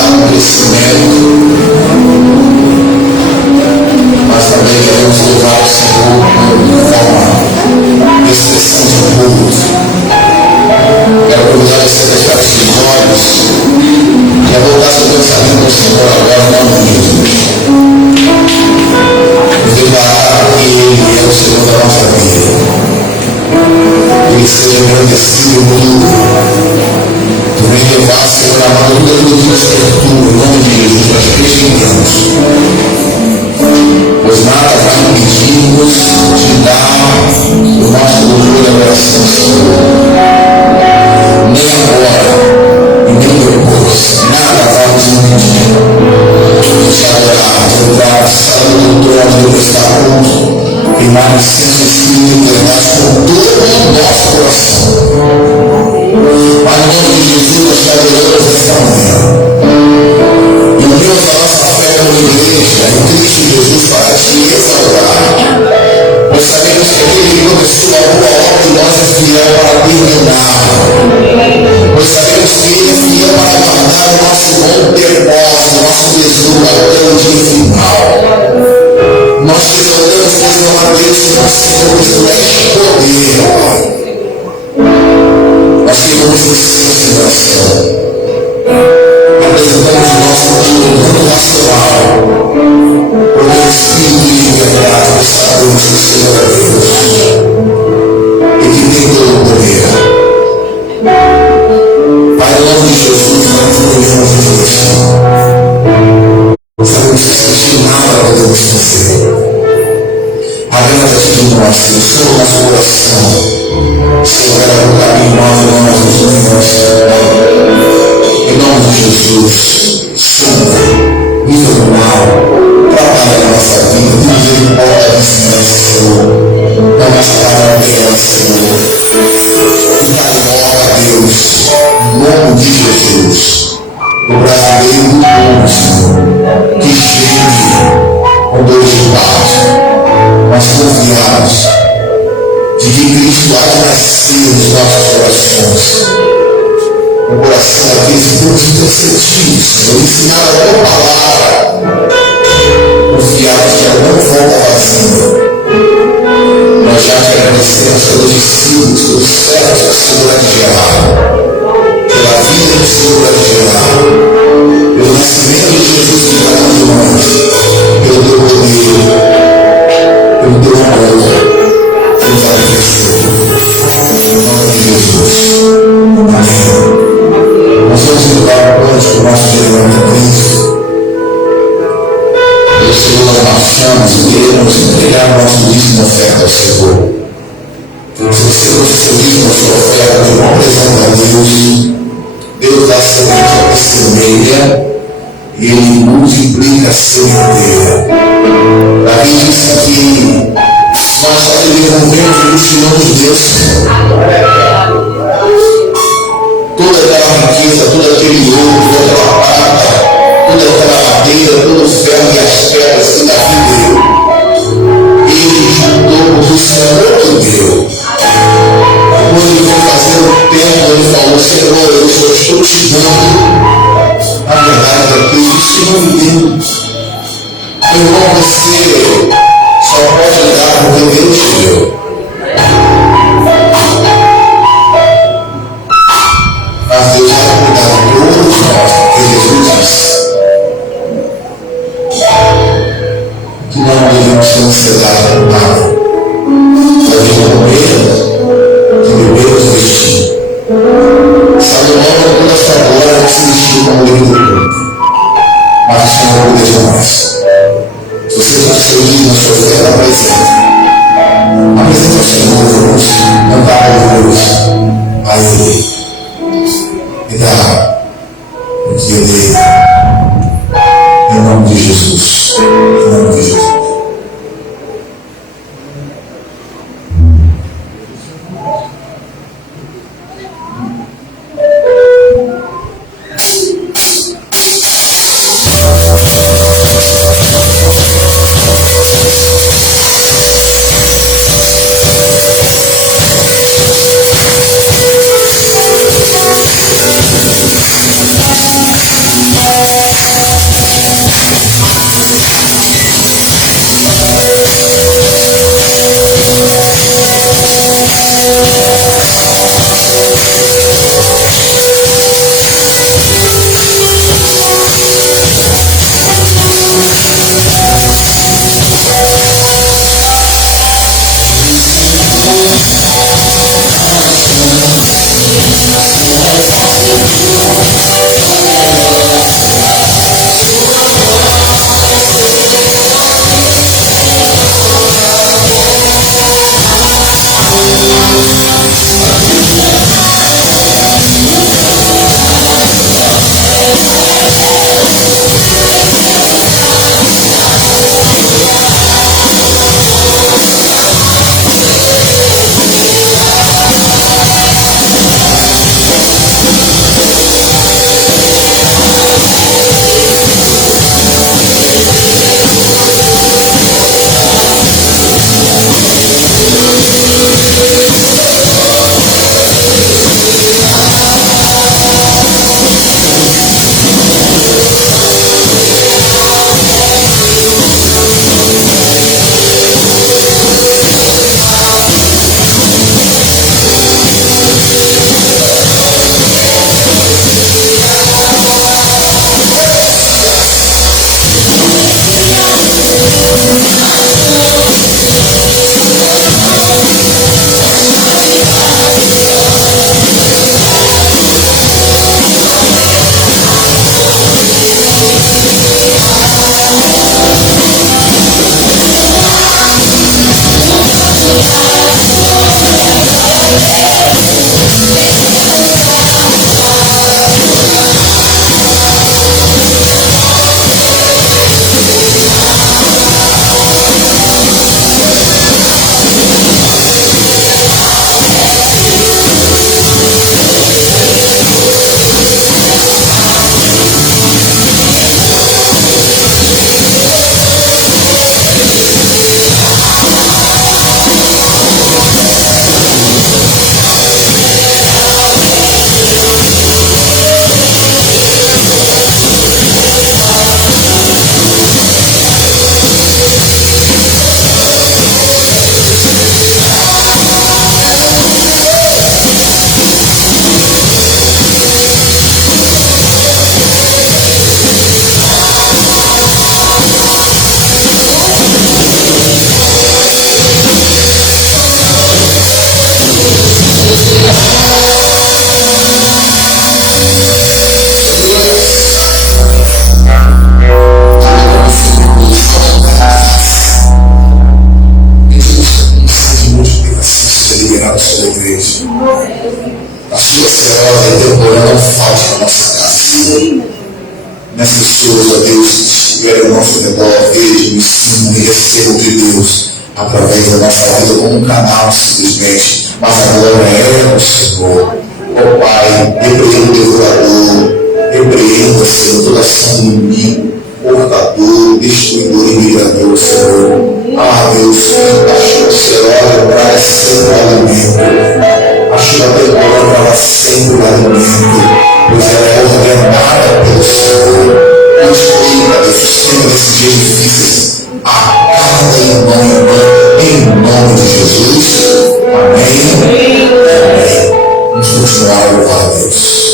obrigado por esse momento, mas também queremos louvar o Senhor de forma de expressão de culto. Quero convidar você a fechar os seus olhos e a voltar seu pensamento ao Senhor agora em nome de Jesus. E declarar que Ele é o Senhor da nossa vida. Que Ele seja engrandecido no mundo. Que venha levar, Senhor, na mão todas as nossas perturбas, em nome de Jesus, nós pressionamos. Pois nada vai impedir-nos de dar o nosso louvor e adoração, Senhor. Nem agora e nem depois, nada vai nos impedir de te adorar, de louvar, sair do trono, de prestar culto, permanecendo no Espírito de nós com todo o nosso coração. Mas em nome de Jesus, nós te adoramos essa manhã. E unimos a nossa fé como igreja em Cristo Jesus para te exaltar. Pois sabemos que aquele que começou a boa obra em nós é fiel para terminar. Pois sabemos que Ele é fiel para guardar o nosso bom propósito, o nosso tesouro até o dia final. Nós te exaltamos, pois não há Deus como o Senhor, pois tu és poder. Nós queremos licença em oração. Apresentamos o nosso mundo racional, porque o Espírito de verdade sabemos que o Senhor é Deus e que tem todo o poder. Pai, em nome de Jesus, nós podemos fazer. Sabemos que sem nada podemos fazer. Agrada-te de nós, Senhor, o nosso coração. Senhor, vai colocar em nós o nome dos universos. Em nome de Jesus, Senhor, livra do mal, trabalha na nossa vida, misericórdia, Senhor. Não mais para a fé, Senhor. E dá glória a Deus, em nome de Jesus. O brasileiro do mundo, Senhor, que chegue com dor de parto, mas confiados de que Cristo há de nascer nos nossos corações. O coração daqueles que foram intercedidos, Senhor, ensinar a tua palavra, confiados que ela não volta vazia. Nós já te agradecemos pelos discípulos, pelos servos que o Senhor há de gerar, pela vida que o Senhor há de gerar, pelo nascimento de Jesus em cada um de nós, pelo teu poder, pelo teu amor, pelo teu agradecimento. Em nome de Jesus. Amém. Nós vamos levar o cântico do nosso Cristo. E o Senhor nós marchamos e queremos entregar o nosso dízimo oferta ao Senhor. Se você trouxe seu dízimo, a sua oferta de uma presente a Deus, Deus dá semente a semeia e Ele multiplica a sementeira. Davi disse que nós só devolvemos o Senhor de Deus, Senhor. Toda aquela riqueza, todo aquele ouro, toda aquela prata, toda aquela madeira, todo o ferro e as pedras que Davi deu, ele juntou porque o Senhor que deu. Quando ele foi fazer o templo, ele falou: Senhor, eu só estou te dando a verdade daquilo que o Senhor me deu. Meu irmão, você só pode dar porque Deus te deu. Mas Deus vai cuidar de todos nós, porque Jesus disse que não devemos ter ansiedade por nada. Devemos comer, que beber e vestir. Salomão não toda a sua glória que se vestiu como Deus do mundo, mas o Senhor cuida de nós. Se você tem o seu dízimo na sua oferta, apresenta ao Senhor, vamos cantar louvores a Ele. E dá o dia dele, em nome de Jesus, em nome de Jesus. Nessas pessoas, ó Deus, que estiveram ao nosso redor, vejam, ensinam e recebam de Deus, através da nossa vida, como um canal simplesmente. Mas a glória é o Senhor. Ó Pai, repreenda o devorador, repreenda, Senhor, toda ação do inimigo, portador, destruidor e mirador, Senhor. Ah, Deus, a chuva será é sempre alimento. A chuva temporária ela sempre alimento, pois ela é ordenada pelo Senhor. Multiplica, Deus, sustenta nesses dias difíceis a cada irmão e irmã, em nome de Jesus. Amém. Amém. Vamos continuar a louvar a Deus.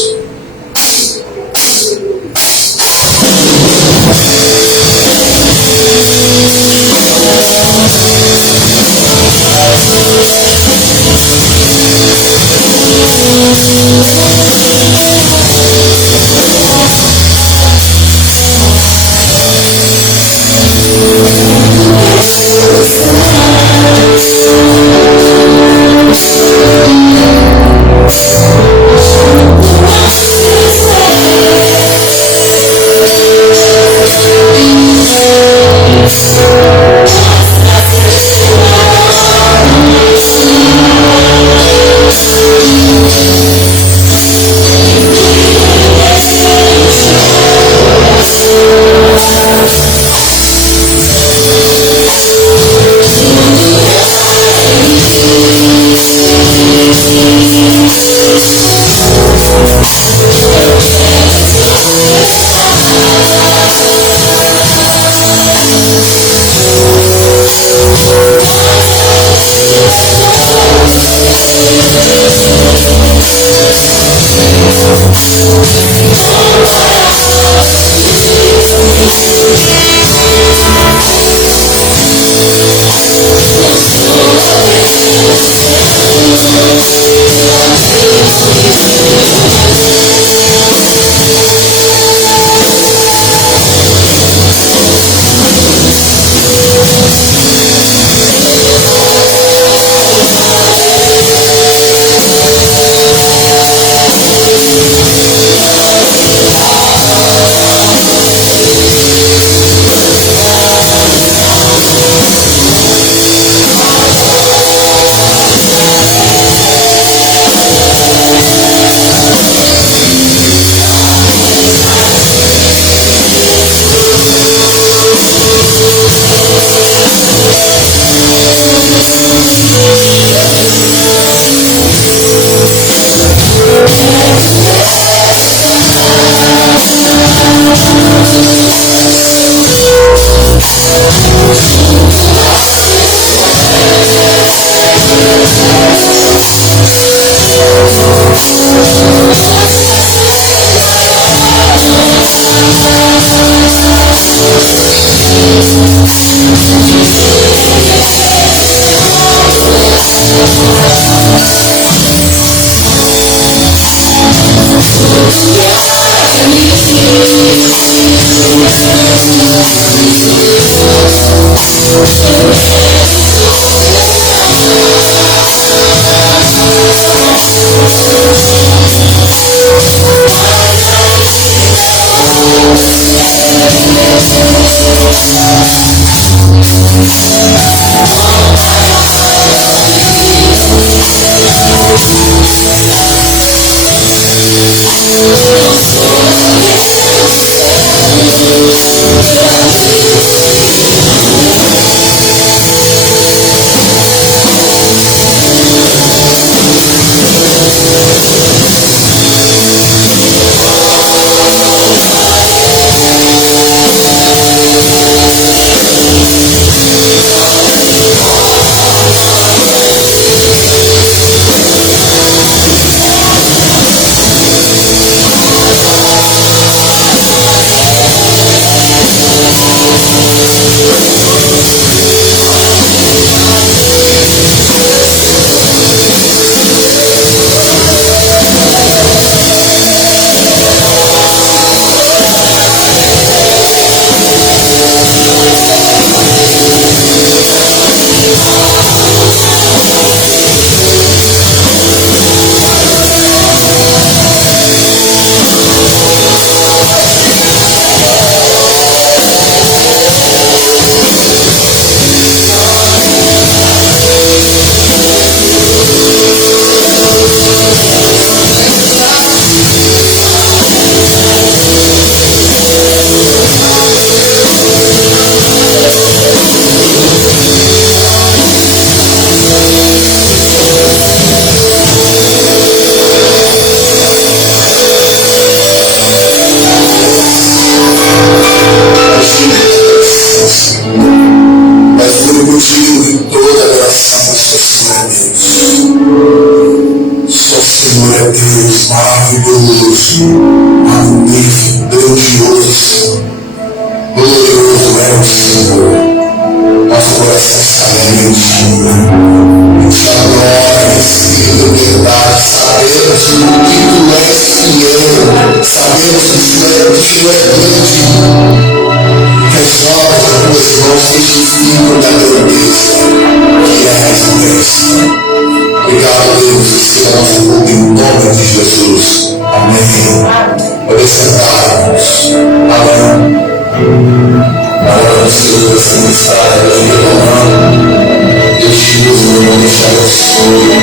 abençoe.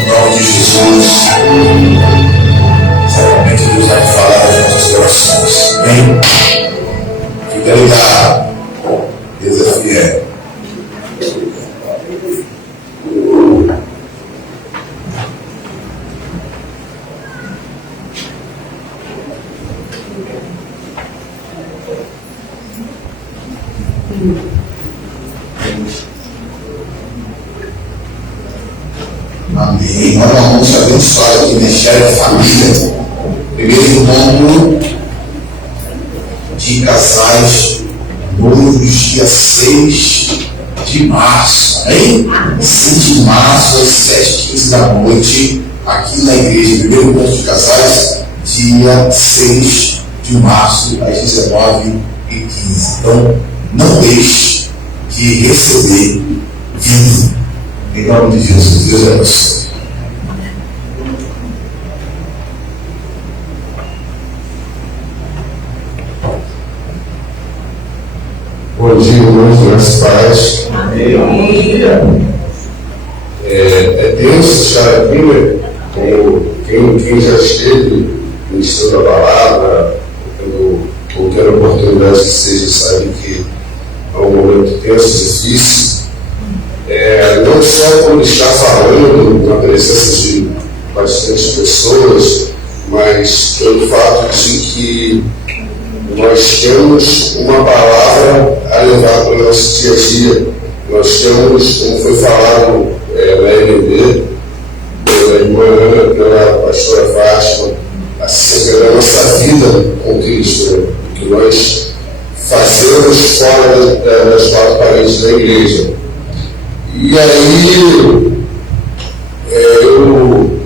Em nome de Jesus. Certamente Deus vai falar das nossas corações. Amém? Fidelidade. Deus é fiel. Amém. Nós vamos abençoar aqui Ministério da Família. Primeiro encontro de casais noivos, dia 6 de março. Amém? 6 de março, às 7h15 da noite, aqui na igreja. Primeiro encontro de casais, dia 6 de março, às 19h15. Então, não deixe de receber vindo. Em nome de Jesus, Deus é você. Bom dia, irmãos, meus pais. Amém. É tenso estar aqui, né? Quem já esteve ministrando a palavra, qualquer oportunidade que seja, sabe que é um momento tenso, difícil. Não só por estar falando na presença de bastante pessoas, mas pelo fato de que nós temos uma palavra a levar para o nosso dia a dia. Nós temos, como foi falado na EBD, pela irmã Ana, pela pastora Fátima, acerca da nossa vida com Cristo, né? Que nós fazemos fora das quatro paredes da igreja. E aí, eu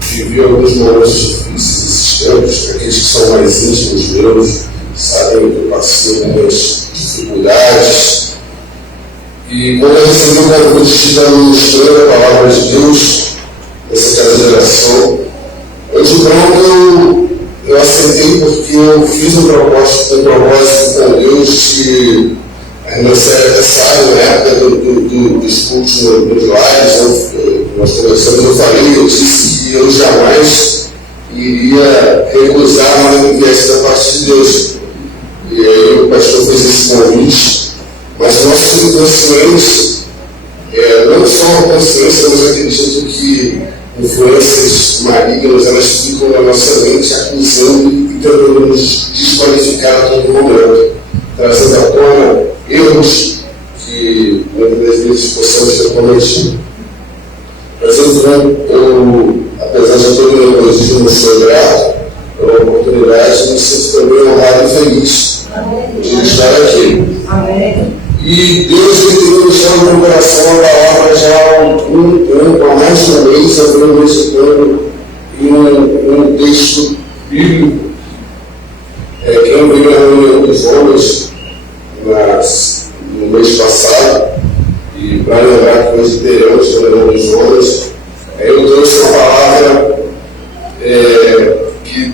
vivi alguns momentos difíceis esses tempos, aqueles que são mais íntimos meus, sabem que eu passei algumas dificuldades. E quando eu recebi o convite de estar ministrando a palavra de Deus nessa geração, eu de pronto eu aceitei, porque eu fiz um propósito com Deus que a irmã Célia até sabe, na época dos cultos nos lares, nós conversamos, eu disse que eu jamais iria recusar uma viesse da parte de Deus. E aí o pastor fez esse convite, mas nós somos conscientes, não só a consciência, mas acredito que influências malignas, elas ficam na nossa mente acusando e tentando nos desqualificar a todo momento, trazendo à tona erros que muitas vezes possamos ter cometido. Mas então, apesar de todo o nervosismo, sou grato pela oportunidade, me sinto também honrado e feliz de estar aqui. Amém. E Deus tem deixado no meu coração a palavra já há mais de um mês, eu venho meditando em um texto bíblico. Quem viu a reunião dos homens no mês passado, e para lembrar que hoje teremos a reunião dos homens, eu trouxe uma palavra que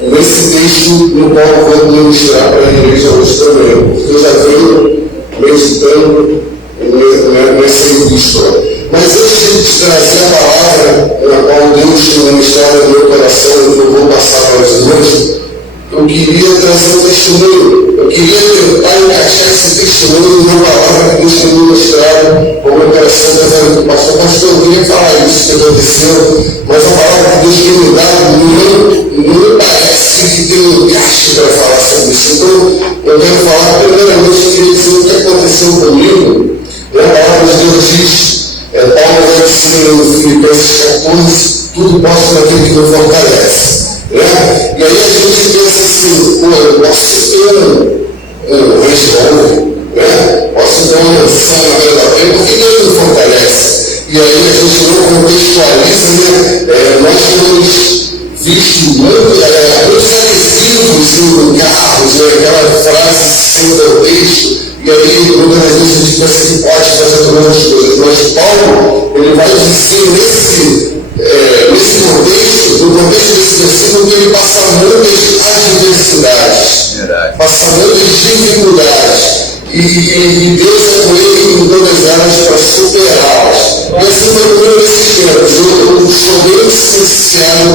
nesse texto no qual eu vou ministrar para a igreja hoje também, porque eu já venho meditando nessa epístola. Mas antes de trazer a palavra na qual Deus tem ministrado no meu coração e que eu vou passar para os irmãos, eu queria trazer um testemunho. Eu queria tentar encaixar esse testemunho numa palavra que Deus tem ministrado ao meu coração, dizendo que pastor, eu queria falar isso que aconteceu, mas a palavra que Deus tem me dado não me parece que tem um encaixe para falar sobre isso. Então, eu quero falar primeiramente, queria dizer o que aconteceu comigo. E a palavra de Deus diz, Paulo vai dizer em Filipenses 14, tudo posso naquele que me fortalece. E aí a gente pensa assim, eu posso ter um responde, posso ter uma noção na vida da fé, porque Deus me fortalece. E aí a gente não contextualiza, nós temos visto muitos adesivos em carros, aquela frase sem contexto, e aí muitas vezes a gente pensa que pode fazer todas as coisas, mas Paulo, ele vai dizer nesse contexto, no contexto desse versículo, que ele passa muitas adversidades, passa muitas dificuldades, e Deus é com ele em todas elas para superá-las. E foi o meu desses tempos. Eu sou bem sincero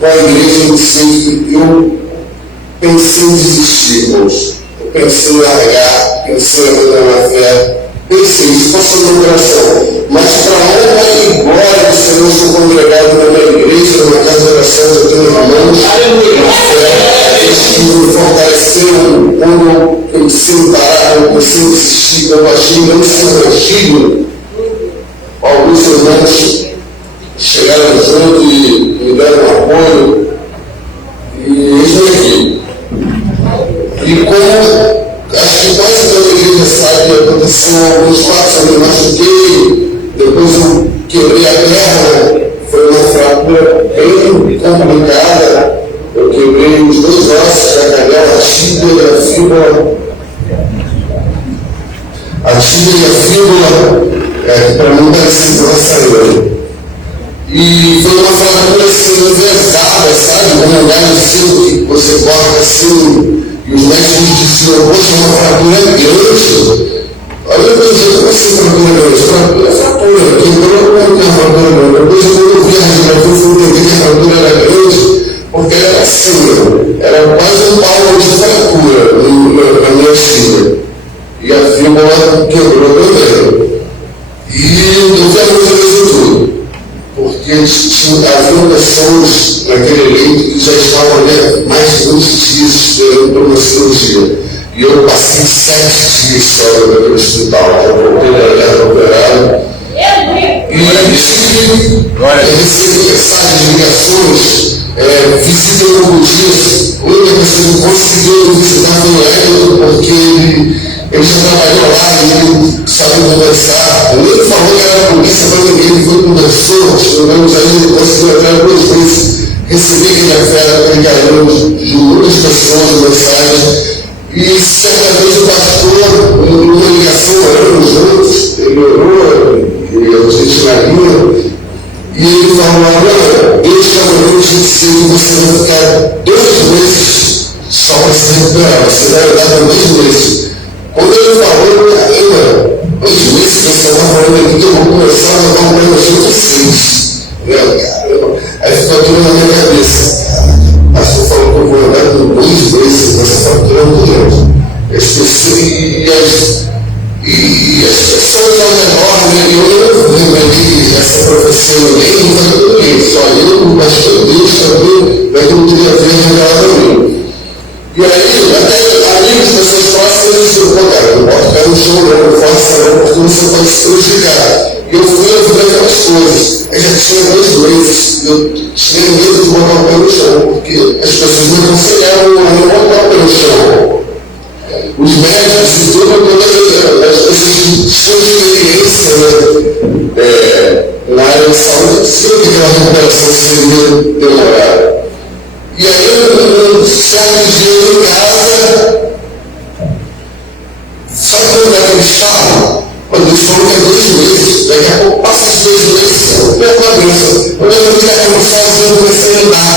com a igreja em si. Eu pensei em desistir, irmãos. Eu pensei em largar, pensei em abandonar a fé. Pensei, isso passou no meu coração. Mas para honra e glória do Senhor, eu sou congregado na minha igreja, numa casa de oração, eu tenho irmãos na fé. Eles me fortaleceram quando eu pensei em parar, eu pensei em desistir, eu achei não ser antigo. Alguns irmãos chegaram junto e me deram apoio. E estou aqui. E como acho que quase toda a igreja sabe que aconteceu alguns fatos, eu me machuquei, depois eu quebrei a perna, foi uma fratura bem complicada. Eu quebrei os dois ossos da canela, a tíbia e a fíbula. A tíbia e a fíbula, que para mim parece grossa hoje. E foi uma fratura assim, inversada, sabe? Um lugar assim que você corta assim. E os médicos disseram, poxa, é uma fratura grande. Olha, eu pensei, como assim fratura grande? Fratura é fratura, quebrou como que é fratura grande. Depois quando eu vi a radiografia, eu fui entender que a fratura era grande, porque era assim, era quase um palmo de fratura na minha filha. E a fíbula quebrou também. E eu vi a coisa mesmo tudo. Porque haviam pessoas naquele leito que já estavam mais de 20 dias esperando por uma cirurgia. E eu passei 7 dias só naquele hospital. Eu voltei na guerra operária. E recebi mensagens, ligações, visita urologista. A única pessoa que conseguiu visitar foi o Hélio, porque ele já trabalhou lá e ele sabia conversar. Ele falou que era polícia para ninguém, ele foi conversou, estudamos aí, ele conseguiu até 2 vezes receber aquele fé, aquele carinho de muitas pessoas, mensagens. E certa vez o pastor, numa ligação, oramos juntos, ele orou, e a gente na linha, e ele falou: olha, Deus está mandando te dizer que você vai ficar 2 meses só para se recuperar, você vai andar por 2 meses. Quando ele falou, caramba, 2 meses que você está falando aqui, que eu vou começar a levar um plano de 6. Caramba, aí ficou aquilo na minha cabeça. O pastor falou que eu vou andar por 2 meses nessa fratura muito grande. E as pessoas ao redor, né? Eu não lembrei essa profecia ninguém, não foi tudo isso. Só eu, o pastor Deus também, daquilo que ia ver revelado a mim. E aí, até amigos, pessoas próximas, eles disseram: pô, cara, não bota o pé no chão, não faça não, porque você pode se prejudicar. E eu fui ouvindo aquelas coisas. Aí já tinha 2 meses, eu tinha medo de botar o pé no chão, porque as pessoas me aconselhavam a não botar o pé no chão. Os médicos e tudo, as pessoas que tinham experiência na área de saúde, diziam que aquela recuperação seria demorada. E aí, um certo dia em casa, sabe quando é aquele charme? Quando eles falam que é 2 meses, daqui a pouco passa os 2 meses, eu perco a cabeça. Quando eu vi a confiança, eu comecei a andar.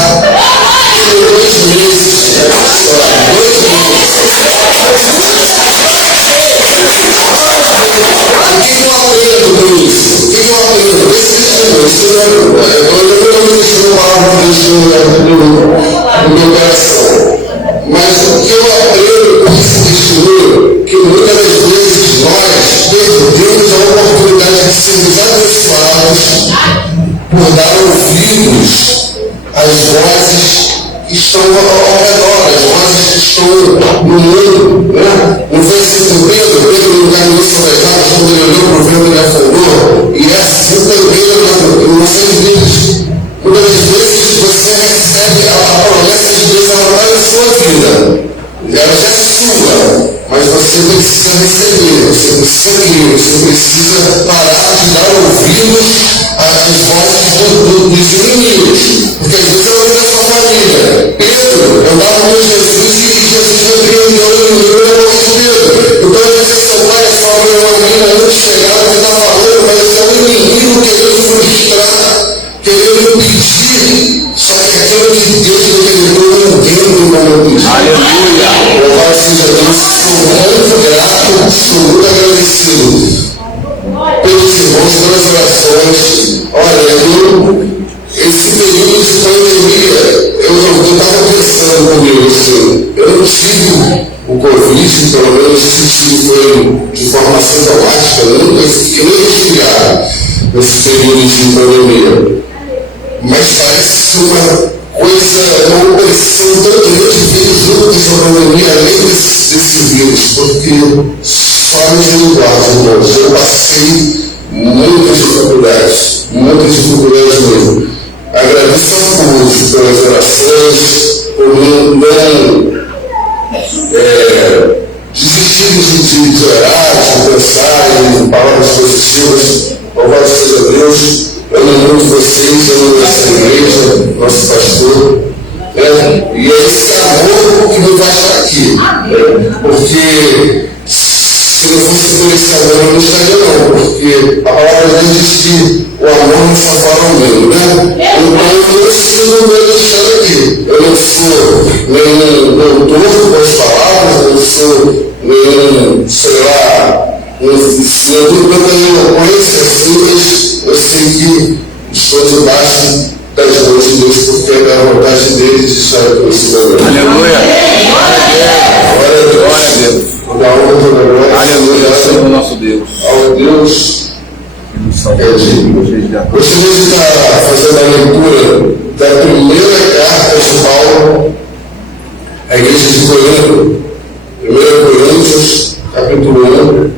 2 meses, só 2 meses. O que eu aprendo com isso? O que eu aprendo? Esse testemunho, eu não me digo palavra no meu coração. Mas o que eu aprendo com esse testemunho, que muitas das vezes nós perdemos a oportunidade de sermos abençoados por dar ouvidos às vozes que estão ao redor, as vozes que estão no mundo, né? No versículo Pedro no caminho das águas, quando ele olhou para o vento, ele afundou, e é assim também em nossas vidas. Muitas vezes você recebe a promessa de Deus, ela vai na sua vida, ela já é sua, mas você precisa receber, você precisa crer, você precisa parar de dar ouvidos às vozes dos inimigos, porque às vezes ela vem da sua família. Pedro andava com Jesus e Jesus repreendeu ele na boca de Pedro. Então às vezes seu pai, sua mãe, uma menina antes de chegar, ele está falando, mas é o inimigo querendo frustrar, querendo impedir. Só que aquilo que Deus decretou ninguém tem como impedir. Aleluia! Louvado seja Deus, sou muito grato, sou muito agradecido pelos irmãos, pelas orações, o Covid, pelo menos esse foi de forma sintomática, nunca fiquei nem resfriado nesse período de pandemia. Mas parece uma coisa, uma opressão tão grande que junto dessa pandemia, além desse vírus, porque só nos resguarda, irmãos. Eu passei muitas dificuldades mesmo. Agradeço a todos pelas orações, por não desistir de orar, de pensar em palavras positivas. Louvado seja Deus, eu amo muito vocês, eu amo essa igreja, nosso pastor. E é esse amor que me vai estar aqui. Porque se não fosse por esse amor, eu não estaria não. Porque a palavra de Deus diz que o amor não se afora ao meio, né? Então eu não estou meio de estar aqui. Eu não sou nenhum doutor com as palavras, eu não sou nenhum, sei lá, não tenho tanta eloquência assim, mas eu sei que estou debaixo das mãos de Deus, porque é da vontade dele de estar aqui nesse momento. Aleluia! Glória a Deus! Da honra, toda glória. Aleluia! Senhor nosso Deus. Ao Deus Que nos salvou. Gostaria de estar fazendo a leitura da primeira carta de Paulo à igreja de Corinto, 1 Coríntios, capítulo 1.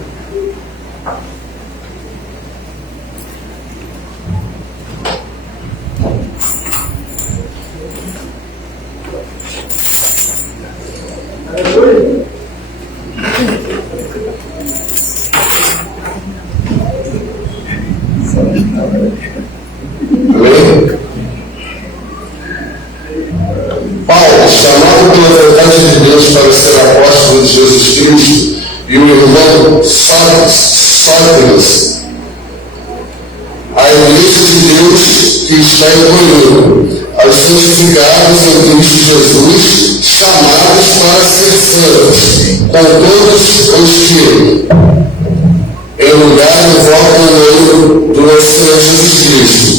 Amém? Paulo, chamado pela vontade de Deus para ser apóstolo de Jesus Cristo, e o irmão Sóstenes, a igreja de Deus que está em Corinto, aos santificados em Cristo Jesus, chamados para ser santos, com todos os que em lugar invocam o nome do nosso Senhor Jesus Cristo,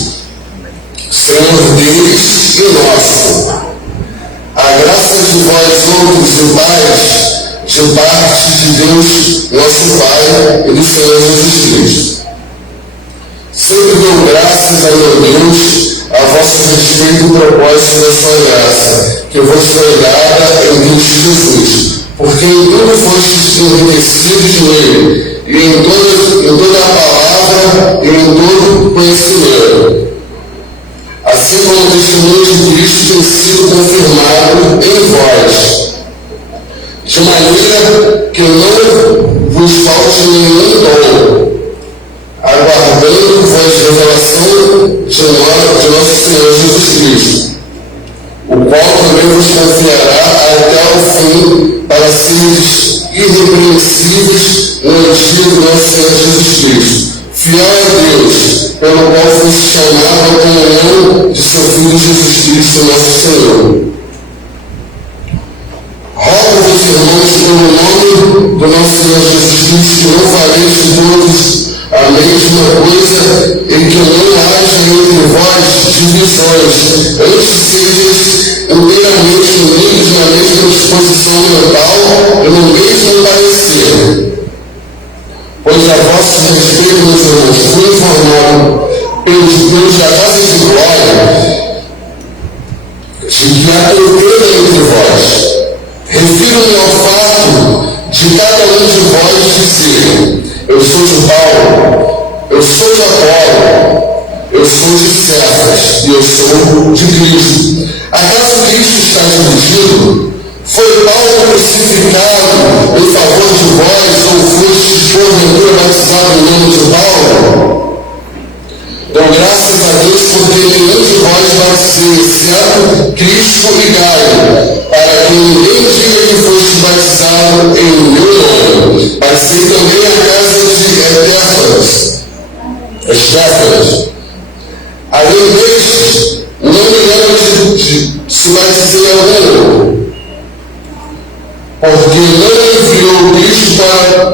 Senhor deles e nosso. A graça de vós outros e pais, de parte de Deus, nosso Pai, e do Senhor Jesus Cristo. Sempre dou graças a meu Deus a vosso respeito e propósito da sua graça, que vos foi dada em Cristo Jesus, porque em tudo fostes enriquecidos nele, e em toda a palavra e em todo conhecimento. Assim como o testemunho de Cristo tem sido confirmado em vós, de maneira que não vos falte nenhum dom, aguardando vós a revelação de nosso Senhor Jesus Cristo, o qual também vos confiará até o fim para seres irrepreensíveis no antigo nosso Senhor Jesus Cristo, fiel a Deus, pelo qual foste chamado à comunhão de seu Filho Jesus Cristo, nosso Senhor. Rogo-vos, irmãos, pelo nome do nosso Senhor Jesus Cristo, que não fareis todos a mesma coisa e que não haja entre vós divisões, antes sejais inteiramente unidos na mesma disposição mental e no mesmo parecer. Pois a vosso respeito, meus irmãos, fui informado pelos rapazes de glória de que há contenda entre vós. Refiro-me ao fato de cada um de vós dizer: eu sou de Paulo, eu sou de Apolo, eu sou de Cefas e eu sou de Cristo. Acaso Cristo está dividido? Foi Paulo crucificado em favor de vós, ou fostes porventura batizado em nome de Paulo? Dou graças a Deus porque nenhum de vós batizei, exceto Cristo e Gaio, para que ninguém diga que foste batizado em meu nome. Batizei também a casa de Estéfanas. Além destes, não me lembro de se batizei algum, porque não enviou Cristo para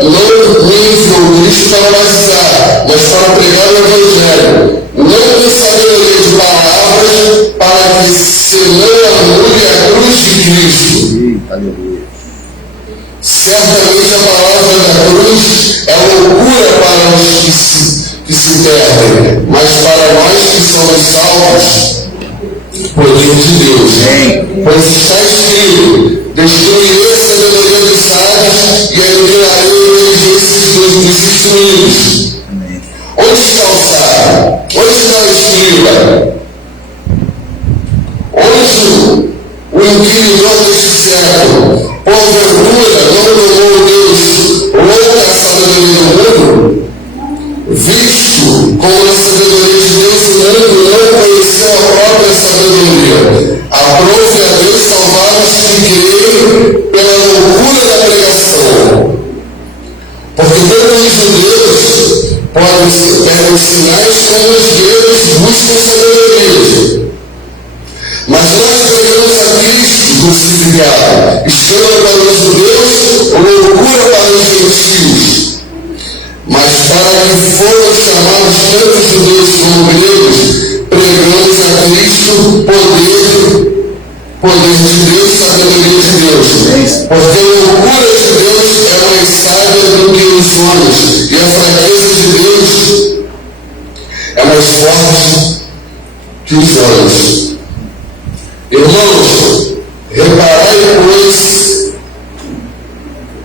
Certamente a palavra da cruz é loucura para os que se perdem, mas para nós que somos salvos, poder de Deus. Pois está escrito: destruirei a sabedoria dos sábios e aniquilarei a inteligência dos instruídos. Onde está o sábio? Onde está o escriba? Onde o inquiridor deste século? Porventura não tomou Deus louca a sabedoria do mundo? Visto como a sabedoria de Deus o mundo não conheceu a própria sabedoria, aprove a Deus salvar os que creem pela loucura da pregação. Porque tanto os judeus pegam os sinais como os gregos buscam sabedoria. Mas nós pregamos a Cristo crucificado, estando para os judeus loucura para os gentios. Mas para que foram chamados tanto judeus como gregos, pregamos a Cristo poder de Deus, sabedoria de Deus. Porque a loucura de Deus é mais sábia do que os homens, e a fraqueza de Deus é mais forte que os homens. Irmãos, reparai, pois,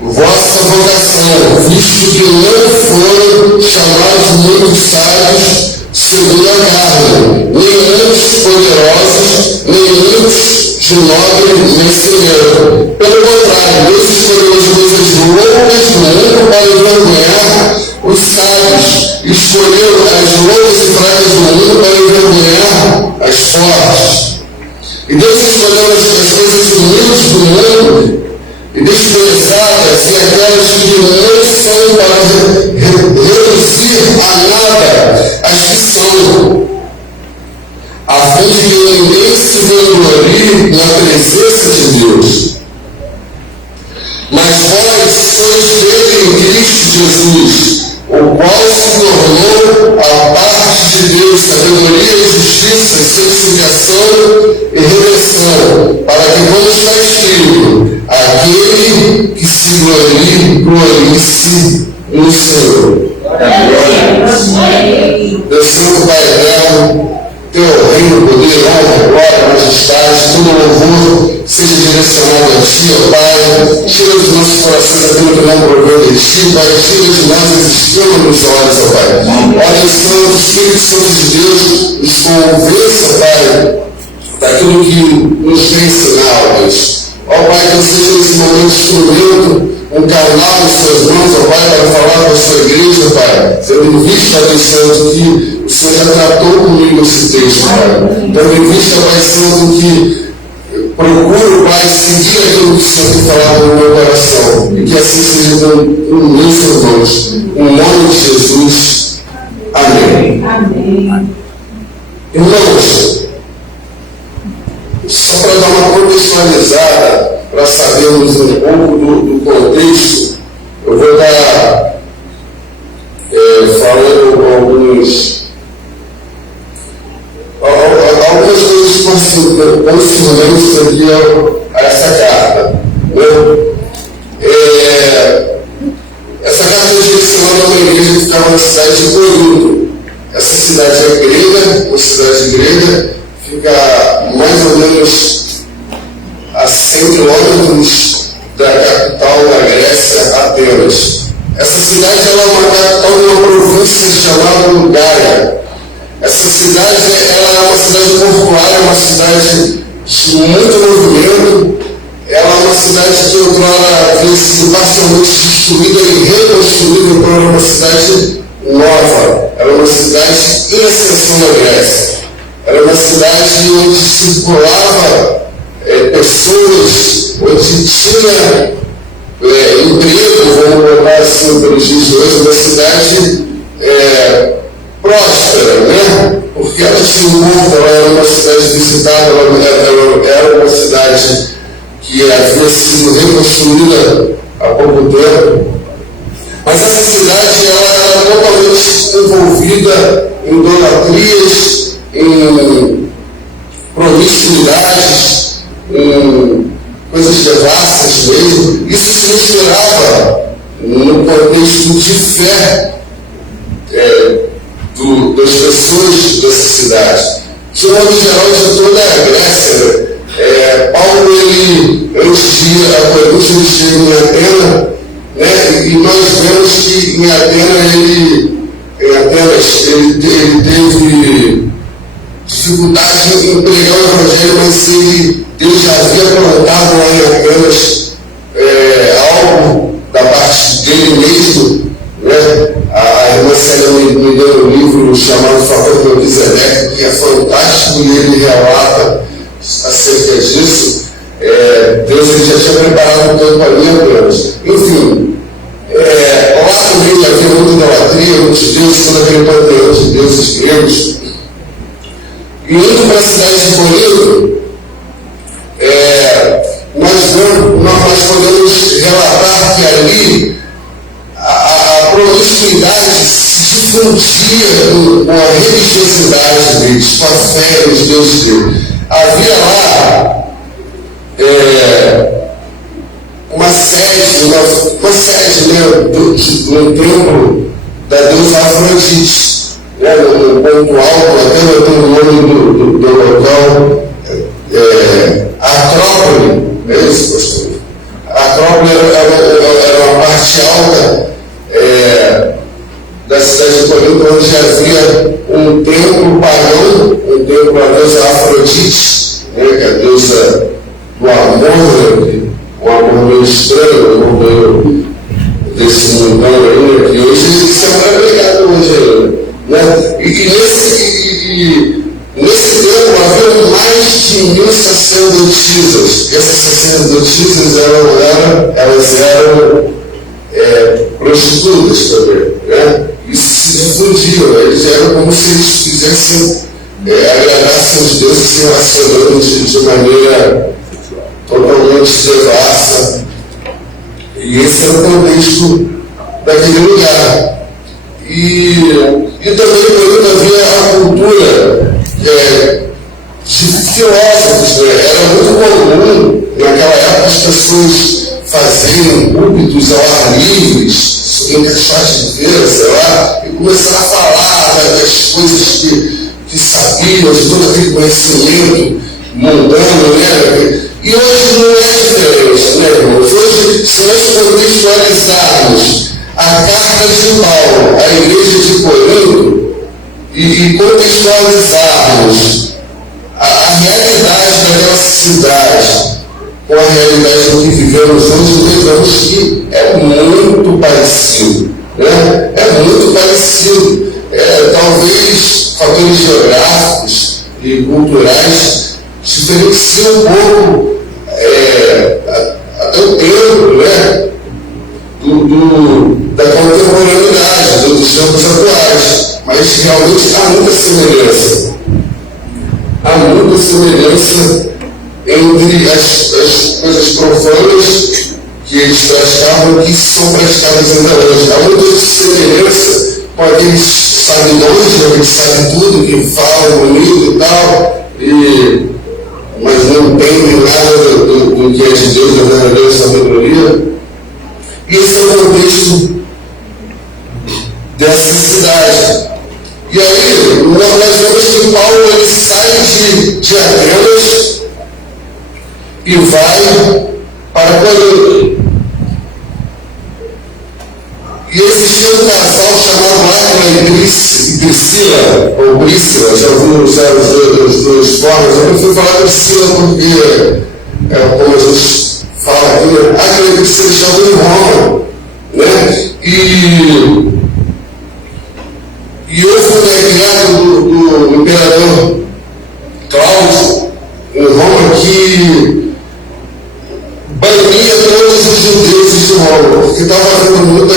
vossa vocação, visto que não foram chamados muitos sábios segundo a carne, nem muitos poderosos, nem muitos de nobre merecimento. Pelo contrário, Deus escolheu as coisas loucas do mundo para envergonhar os sábios, escolheu as loucas e fracas do mundo para envergonhar as fortes. E Deus escolheu as coisas humildes do mundo e desprezadas e aquelas que não são para reduzir a nada as que são, a fim de que ninguém se vanglorie na presença de Deus. Mas vós sois dele em Cristo Jesus, o qual se tornou a parte de Deus, sabedoria, justiça, santificação e redenção, para que, como está escrito, aquele que se glorie-se no Senhor. Amém. Deus Santo, Pai eterno, teu reino, poder, honra, glória, majestade, todo louvor seja direcionado a Ti, ó Pai. Tira dos nossos corações aquilo que não provém de Ti, Pai. Tira de nós as escamas nos olhos, ó Pai. Olha, Santo, Espírito Santo de Deus, nos convença, Pai, daquilo que nos tem ensinado, Deus. Ó Pai, que eu seja nesse momento instrumento, um canal em suas mãos, ó Pai, para falar com a sua igreja, Pai. Sendo visto, Pai Santo, que o Senhor já tratou comigo esse texto, Pai. Então, em vista, Pai Santo, que procuro, Pai, seguir aquilo que o Senhor tem falado no meu coração. E que assim seja com meus irmãos. Em nome de Jesus. Amém. Amém. Irmãos, só para dar uma contextualizada, para sabermos um pouco do contexto, eu vou estar falando algumas coisas concernentes aqui a essa carta. Né? Essa carta é direcionada a uma igreja que ficava na cidade de Corinto. Essa cidade é grega, uma cidade grega, fica mais ou menos a 100 quilômetros da capital da Grécia, Atenas. Essa cidade é uma capital de uma província chamada Gaia. Essa cidade ela é uma cidade portuária, uma cidade de muito movimento. Ela é uma cidade que outrora havia sido parcialmente destruída e reconstruída, então era uma cidade nova. Era uma cidade em ascensão na Grécia. Era uma cidade onde circulava pessoas, onde tinha emprego, vamos botar assim pelos dias de hoje, uma cidade próspera, né? Porque ela tinha um povo, ela era uma cidade visitada, ela era uma cidade que havia sido reconstruída há pouco tempo. Mas essa cidade ela era totalmente envolvida em idolatrias, em promiscuidades, em coisas devassas mesmo. Isso se misturava no contexto de fé das pessoas dessa cidade. De modo geral, de toda a Grécia, Paulo, antes de ir a Corinto, ele chega em Atenas, né? E nós vemos que em Atenas ele teve dificuldade em pregar o Evangelho, mas Deus já havia plantado lá em Atenas algo da parte dele mesmo, né? A irmã Célia me deu um livro chamado Favor de Melquisedeque, que é fantástico, e ele relata acerca disso. Deus já tinha preparado um campo ali apenas. Enfim, lá também havia muita idolatria, muitos deuses, todo aquele panteão de deuses gregos. E indo para a cidade de Corinto, nós podemos relatar que ali a promiscuidade se difundia com a religiosidade deles, com a fé nos deuses deles. Havia lá uma sede no templo da deusa Afrodite, né, no ponto alto, até no nome do local, Acrópole, é isso, pastor? A Acrópole era uma parte alta da cidade de Corinto, onde havia um templo pagão, um templo à deusa Afrodite, né, que é a deusa do amor, um amor meio estranho, um amor meio desse mundão aí, que hoje isso é pregado hoje ainda, né? E nesse tempo havia mais de 1000 sacerdotisas. Essas sacerdotisas elas eram prostitutas também, né? Isso se difundia, eles eram como se eles fizessem, agradassem os deuses se relacionando de maneira totalmente devassa. E esse é o contexto daquele lugar. E também Corinto havia a cultura de filósofos, né? Era muito comum naquela época as pessoas fazerem púlpitos ao ar livre, em caixotes de feira, sei lá, e começar a falar das coisas que sabiam, de todo aquele conhecimento mundano, né? E hoje não é diferente, né, irmãos? Hoje, se nós contextualizarmos a carta de Paulo à igreja de Corinto e contextualizarmos a realidade daquela cidade com a realidade do que vivemos hoje, vemos que é muito parecido, né? É muito parecido. Talvez fatores geográficos e culturais diferenciam um pouco até o tempo, né? Da contemporaneidade, dos tempos atuais, mas realmente há muita semelhança. Há muita semelhança entre as coisas profanas que eles praticavam e que são praticadas ainda hoje. Há muita semelhança com aqueles sabidões, aqueles sabem tudo, que falam bonito e tal, mas não entendem nada do que é de Deus, da verdadeira sabedoria. E esse é o contexto dessa cidade. E aí, nós vemos que Paulo ele sai de Atenas e vai para Corinto. E existia um casal chamado Áquila e Priscila, ou Priscila, já ouviram as duas formas. Eu não fui falar Priscila porque, como a gente fala aqui, Áquila e Priscila estavam em Roma, né? E houve um decreto do imperador Cláudio em Roma que bania todos os judeus de Roma, porque estava havendo muita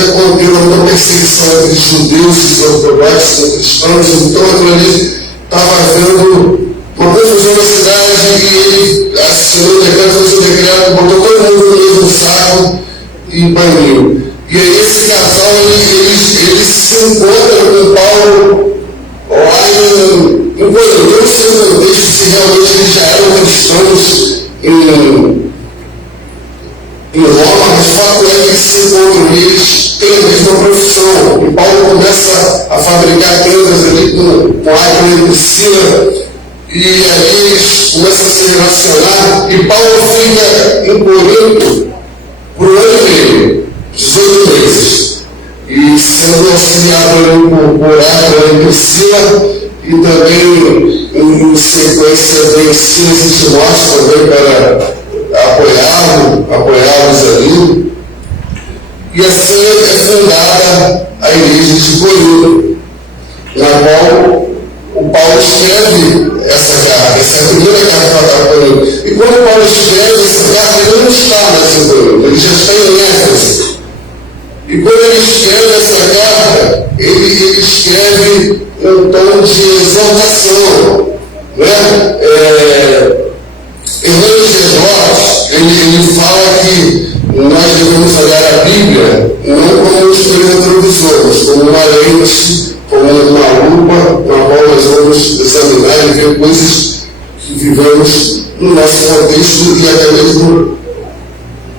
perseguição entre judeus ortodoxos e cristãos, então aquilo ali estava havendo uma confusão na cidade e ele assinou o decreto, fez o decreto, botou todo mundo no mesmo saco e baniu. E aí esse casal, eles se encontram com Paulo lá em Corinto. Eu não sei o contexto, se realmente eles já eram cristãos em Roma, mas o fato é que esse encontro eles têm a mesma profissão. E Paulo começa a fabricar tendas ali com água e piscina, e aí eles começam a se relacionar, e Paulo fica em Corinto por um ano e meio, 18 meses, e sendo auxiliado por água e piscina, e também em sequência vem Silas e Timóteo também para apoiá-los ali. E assim é fundada a igreja de Corinto, na qual o Paulo escreve essa carta, essa é a primeira carta para Corinto. E quando Paulo escreve essa carta, ele não está mais em Corinto, ele já está em Éfeso. E quando ele escreve essa carta, ele escreve um tom de exaltação, né? Hernandes Dias ele fala que nós devemos olhar a Bíblia não como um espelho retrovisor, mas como uma lente, como uma lupa na qual nós vamos examinar e ver coisas que vivemos no nosso contexto e até mesmo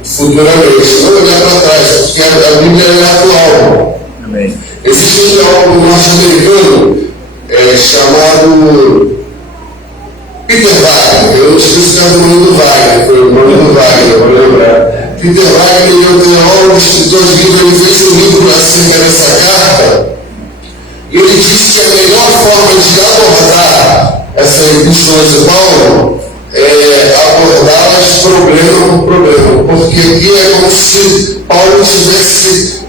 futuramente. Não olhar para trás, porque a Bíblia é atual. Amém. Existe um teólogo norte-americano chamado Peter Wagner. Eu não sei se é o nome do Wagner, foi o nome do Wagner, vou lembrar. Peter Wagner é um teólogo, escritor de livro, ele fez um livro acerca dessa carta. E ele diz que a melhor forma de abordar essa epístola de Paulo é abordá-las problema por problema, porque aqui é como se Paulo estivesse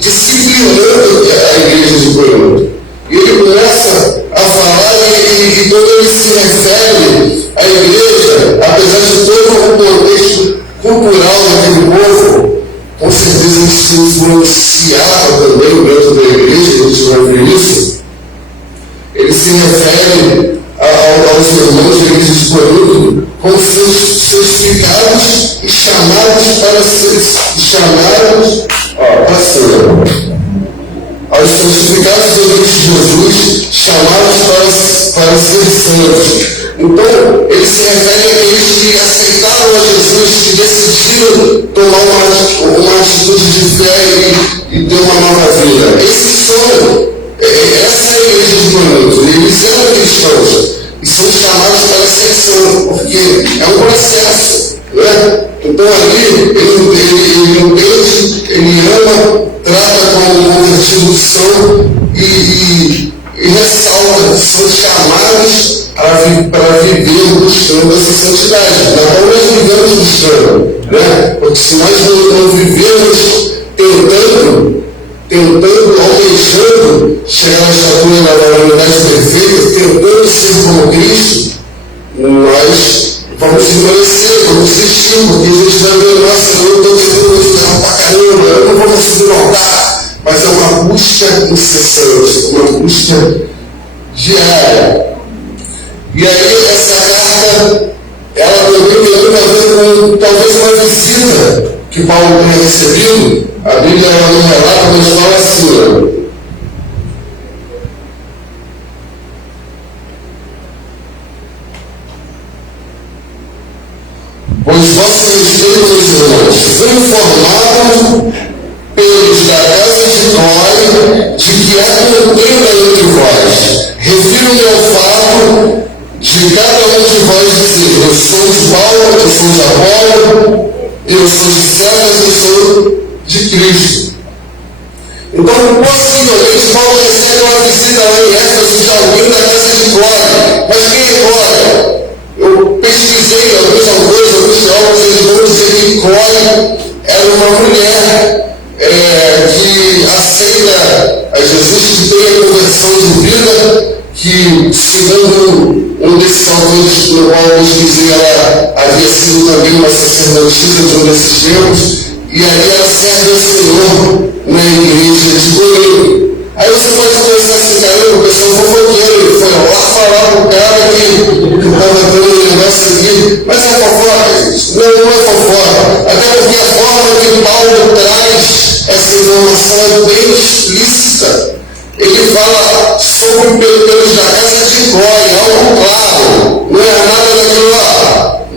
disciplinando a igreja de Corinto. E ele começa a falar e quando ele se refere à igreja, apesar de todo o contexto cultural daquele povo, com certeza ele se influenciava também dentro da igreja, a gente vai ver isso. Ele se refere aos irmãos da igreja de Corinto como santificados e chamados para ser aos santificados da igreja de Jesus, chamados para ser santos. Então, ele se refere àqueles que aceitaram a Jesus, que decidiram tomar uma atitude de fé e ter uma nova vida. Essa é a igreja de Corinto. Eles eram cristãos e são chamados para ser santos, porque é um processo, né? Então ali ele entende, ele ama, trata como convertidos são e ressalta, são chamados para viver buscando essa santidade, na qual nós vivemos buscando, né? Porque se nós não vivemos tentando, almejando chegar à estatura da unidade perfeita, tentando ser como Cristo, nós vamos envelhecer, vamos desistir, porque a gente vai ver, nossa, eu estou tentando esperar pra caramba, eu não vou conseguir voltar. Mas é uma busca incessante, uma busca diária. E aí essa carta, ela também tem muito a ver com talvez uma visita que Paulo tenha recebido. A Bíblia ela não relata, mas fala assim, pois vosso respeito, meus irmãos, foi informado pelos da casa de Clói de que há contenda entre vós. Refiro-me ao fato de cada um de vós dizer: eu sou de Paulo, eu sou de Apolo, eu sou de César, eu sou de Cristo. Então, possivelmente, Paulo recebe uma visita lá em Éfeso de alguém da casa de Clói. Mas quem é Clói? Eu pesquisei alguns autores, alguns teólogos, eles vão dizer que Clói era uma mulher que aceita a Jesus, que tem a conversão de vida, que, segundo um desses autores no qual eu pesquisei, ela havia sido também uma sacerdotisa de um desses tempos, e aí ela serve ao Senhor na igreja de Corinto. Aí você pode pensar assim, caramba, o pessoal fofoqueiro, ele foi lá falar pro cara que estava dando um negócio aqui, mas é fofoca, gente. Não é fofoca. Até porque a forma que Paulo traz essa informação é bem explícita. Ele fala sobre pelos da casa de Clói, algo claro. Não é nada daquilo lá.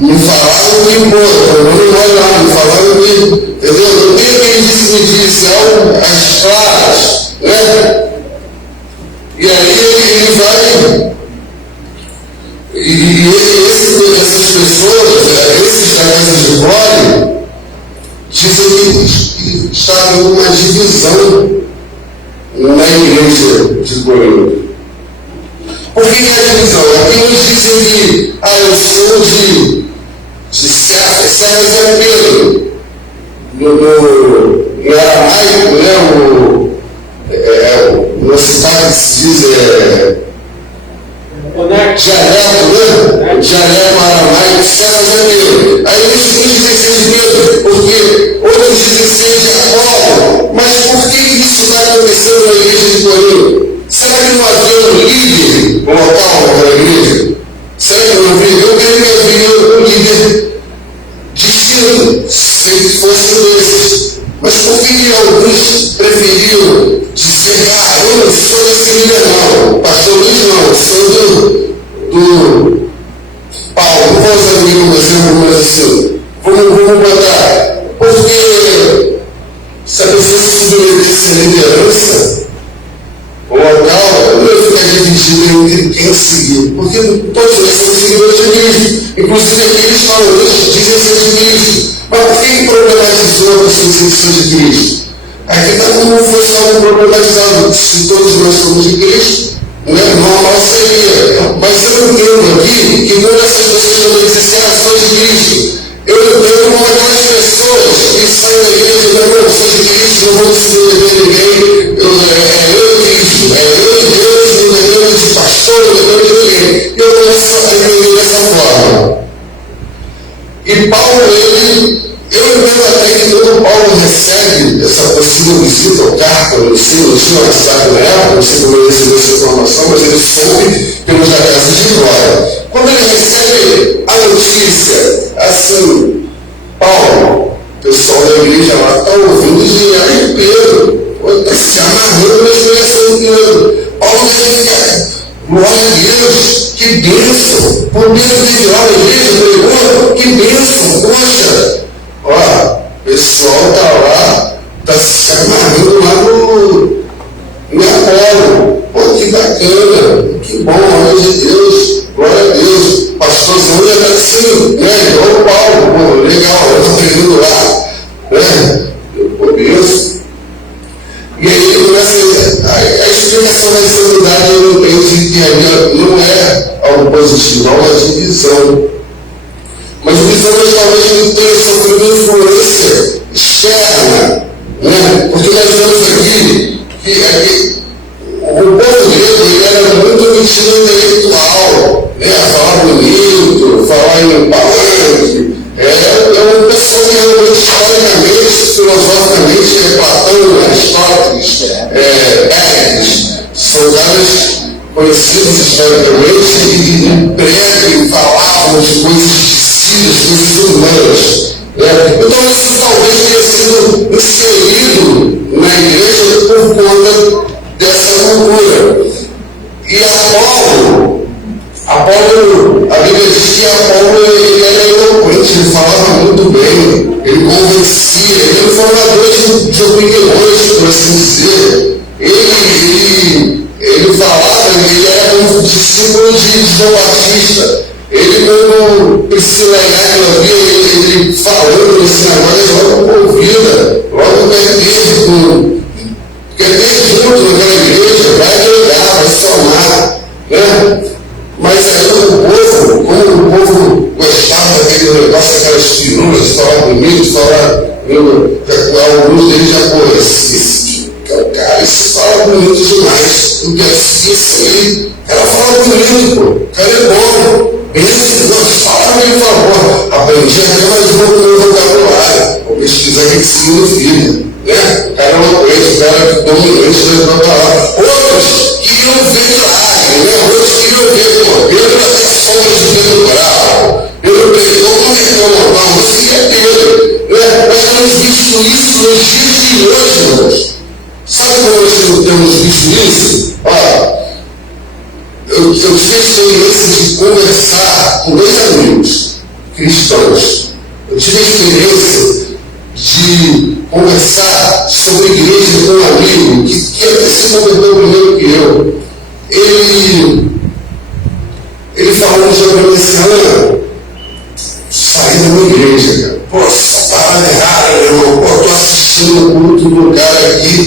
Me falaram que importa, não é nada entendeu? Não tem aquele disse-me-disse, é algo às claras, né? E aí ele vai, essas pessoas, esses da casa de glória, dizem que está havendo uma divisão na igreja de Corinto. Por que a divisão? Aqui nos dizem que, eu sou de Cefas é Pedro. No aramaico, né, no cidade se diz dialeto, né? Dialeto aramaico, Cefas é Pedro. Aí eles dizem ser de Pedro, porque outros dizem ser de Apolo. Mas por que isso está acontecendo na igreja de Corinto? Será que não havia um líder local para a igreja? Será que não havia? Eu creio que havia um líder distinto, se ele fosse desses. Mas por que alguns preferiam dizer, eu não sou desse líder não, pastor Luiz não, sou do Paulo, não vou usar comigo um exemplo, mas assim, vamos botar, porque se a pessoa se submetesse à liderança local, não ia ficar dividido entre quem seguir, porque todos eles são seguidores de Cristo, inclusive aqueles valores dizem ser de Cristo. Mas por que problematizou a pessoa de Cristo? Aqui não foi só problematizado, se todos nós somos de Cristo, normal seria. Mas eu entendo aqui que quando essas pessoas dizem sou de Cristo, eu entendo como aquelas pessoas que saem da igreja e não sou de Cristo, não vou se submeter a ninguém, eu Cristo, eu e Deus, não dependo de pastor, não dependo de ninguém. Eu começo a entender dessa forma. E Paulo, eu entendo até que quando Paulo recebe essa possível visita ou carta, não tinha WhatsApp na época, não sei como ele recebeu essa informação, mas ele soube pelos da casa de glória. Quando ele recebe a notícia, assim, Paulo, o pessoal da igreja lá está ouvindo de aí Pedro, está se amarrando na expressão de Pedro. Paulo deve ficar, glória a Deus, que bênção, poder de lá na igreja, pregou, que bênção, poxa. O pessoal está lá, está se amarrando lá no Apolo. Pô, que bacana, que bom, glória de Deus, glória a Deus. Pastorzão já está assim, né? Igual o Paulo, pô, legal, eu estou pregando lá, né? Pô, Deus. E aí ele começa a explicação da insanidade, eu entendo que não é algo positivo, é uma divisão. Mas visamos talvez não tenha sofrido influência externa, né? Porque nós vemos aqui que o povo grego era muito metido intelectual, né? Falar bonito, falar em palanque. É uma pessoa que realmente, historicamente, filosoficamente, Platão, Aristóteles, Péricles, são caras conhecidos historicamente e pregam e falavam de coisas coisas humanas. Então isso talvez tenha sido inserido na igreja por conta dessa cultura. E Apolo, a Bíblia diz que Apolo ele era eloquente, ele falava muito bem, ele convencia, ele era um formador de opiniões, por assim dizer. Ele falava, ele era um discípulo de João Batista. Ele, quando Priscila e Áquila via ele falando nesse negócio, logo convida, logo quer ter junto naquela igreja, vai agregar, vai somar, né? Mas aí como o povo gostava daquele negócio, aquelas firulas, falar bonito, falar, alguns deles já conheciam, o cara, isso fala bonito demais, porque assim aí, ela fala bonito, pô, o cara é bom. Esse fala meio favor, aprendi até mais um no vocabulário, vou pesquisar o que significa, né? O cara é eloquente, o cara é dominante da palavra. Outros queriam ver milagre, né? Outros queriam ver, pô, Pedro até sombras de Pedro bravo, Pedro pregou como reclamar, mas isso é Pedro, né? Nós temos visto isso nos dias de hoje, irmãos. Sabe como nós temos visto isso? Eu tive a experiência de conversar com dois amigos cristãos. Eu tive a experiência conversar sobre igreja com um amigo que se converteu primeiro que eu. Ele falou já para mim assim: Ana, saí da minha igreja, cara. Pô, essa parada errada, meu irmão. Pô, tô assistindo o culto do cara aqui.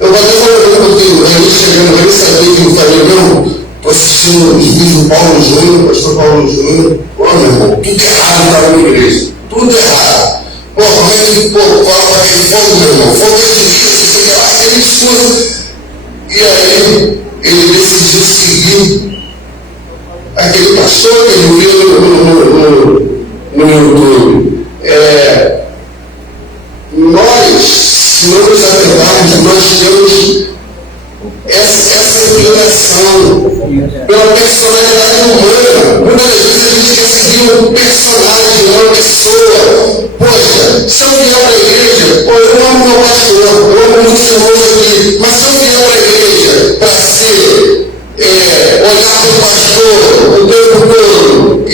Eu vou até falando porque o Rei chegando, ele sabia que eu falei: não, tô assistindo os vídeos do Paulo Júnior, pastor Paulo Júnior. Pô, meu irmão, tudo errado estava na minha igreja. Tudo errado. Pô, como é que, fala aquele fogo, meu irmão? Fogo é isso, sei lá, ele escuta. E aí, ele decidiu seguir aquele pastor que ele viu no YouTube. Nós, se não nos atentarmos, nós temos essa inclinação pela personalidade humana. Muitas vezes a gente quer seguir um personagem, uma pessoa. Poxa, se eu vier para a igreja, eu amo meu pastor, eu amo muitos irmãos aqui, mas se eu vier para a igreja para ser, olhar para o pastor o tempo todo e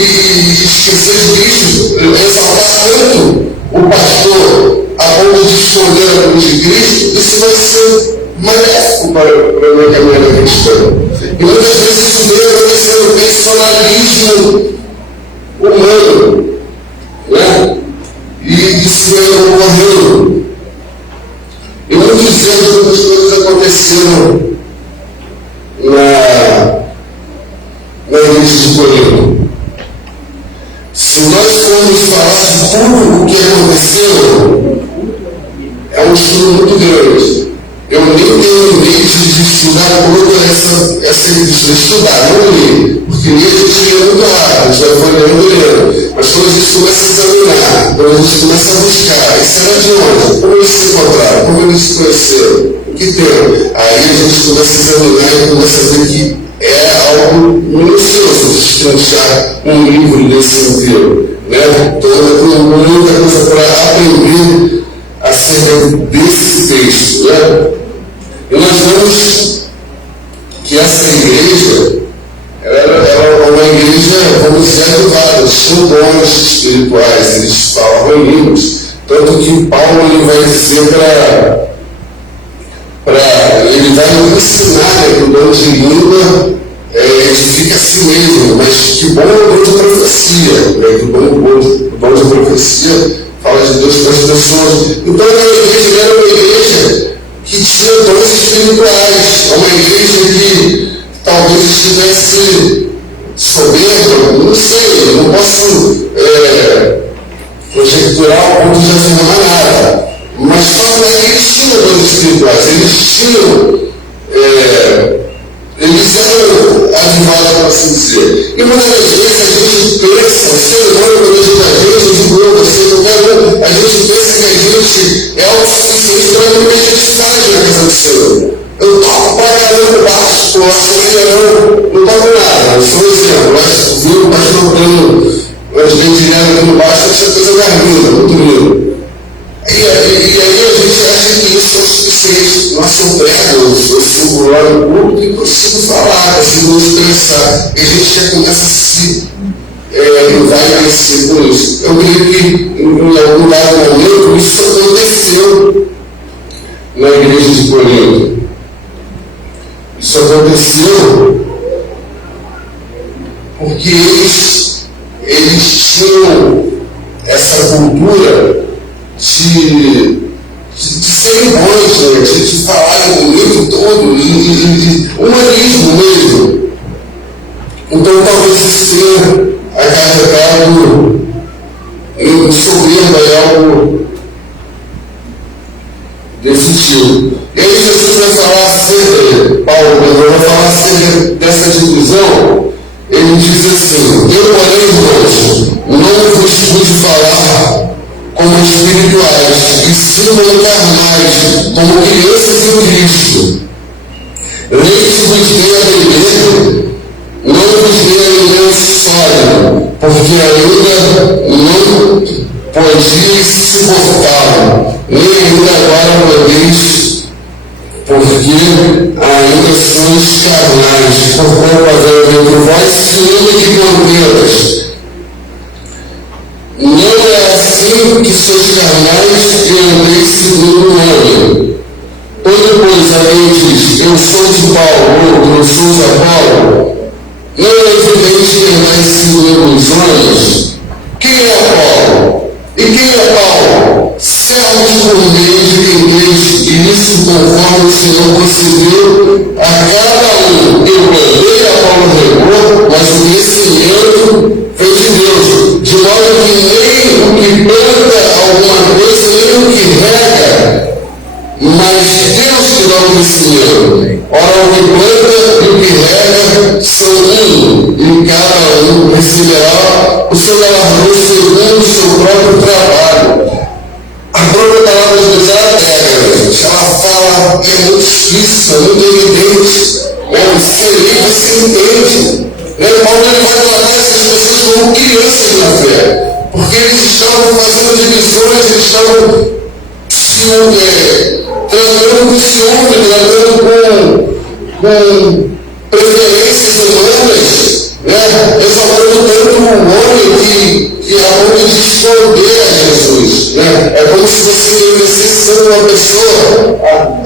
esquecer de Cristo, exaltar tanto o pastor a ponto de esconder a cruz de Cristo, isso vai ser maléfico para a minha caminhada cristã. E muitas vezes isso mesmo vai ser um personalismo humano, né? E isso vem ocorrendo. E muitos anos outras coisas aconteceram na igreja de Corinto. Se nós formos falar de tudo o que aconteceu, é um estudo muito grande. Eu nem tenho mente de estudar toda essa edição. Estudar, não ler, porque ler a gente lê muito rápido, a gente vai lendo. Mas quando a gente começa a examinar, quando a gente começa a buscar, isso era de onde? Como eles se encontraram? Como eles se conheceram? O que tem? Aí a gente começa a examinar e começa a ver que é algo minucioso destranchar um livro desse inteiro, né? Então eu tenho muita coisa para aprender acerca desse texto, né? E nós vemos que essa igreja era uma igreja, como Zé do Vado, tinham dons espirituais, eles falavam em línguas, tanto que Paulo ele vai dizer ele vai ensinar que o dom de língua edifica a si mesmo, mas que bom é o dom de profecia, né? Que o dom de profecia fala de Deus para as pessoas. Então aquela igreja era uma igreja que tinha dons espirituais, é uma igreja que talvez estivesse soberba, não sei, não posso conjecturar o ponto de afirmar nada, mas fato é que eles tinham dons espirituais, eles eram avivados, por assim dizer. E muitas vezes a gente pensa, o ser humano, quando a gente digo você, a gente pensa que a gente é autossuficiente para muita gente faz na casa do Senhor. Eu toco para caramba o baixo, eu não toco nada, eu sou um exemplo, mas viu o pastor dando umas dedilhadas aqui no baixo, essa coisa garganta, muito lindo. E aí a gente acha que isso é o suficiente. Nossa, eu prego, eu subo lá no público e consigo falar, consigo expressar. E a gente já começa a se envaidecer com isso. Eu creio que em algum dado momento isso aconteceu na igreja de Corinto. Isso aconteceu porque eles tinham essa cultura de serem bons, de falarem bonito todo, humanismo mesmo. Então talvez isso tenha acarretado em soberba é algo desse tipo. E aí Jesus vai falar acerca, Paulo vai falar acerca dessa divisão. Ele diz assim: eu, porém, irmãos, não vos pude falar como espirituais, e sim como carnais, como crianças em Cristo. Leite vos dei a beber, não vos dei alimento sólido, porque ainda não podíeis suportá-lo, nem ainda agora podeis, porque ainda sois carnais, porquanto havendo entre vós ciúme de contendas. Não é assim que sois carnais e andeis segundo Apolo? Não é evidente que ele vai segundo os olhos? Quem é Apolo? E quem é Paulo? Servos por meio de quem Deus isso conforme o Senhor concedeu a cada um. Eu plantei, Apolo regou, mas o crescimento foi de Deus. De modo que nem o que planta alguma coisa, nem o que rega, mas Deus que dá o crescimento. Ora, o que planta e o que rega são um, e cada um receberá o seu galardão segundo o seu próprio trabalho. A própria palavra de Deus ela pega, gente. Ela fala que é muito explícita, muito evidente. Você lê, você entende. Paulo ele vai tratar essas pessoas como crianças na fé, porque eles estavam fazendo divisões, eles estavam tratando com ciúme, tratando com preferências humanas, exaltando tanto o homem que a ponto de esconder a Jesus. É como se você conhecesse sendo uma pessoa,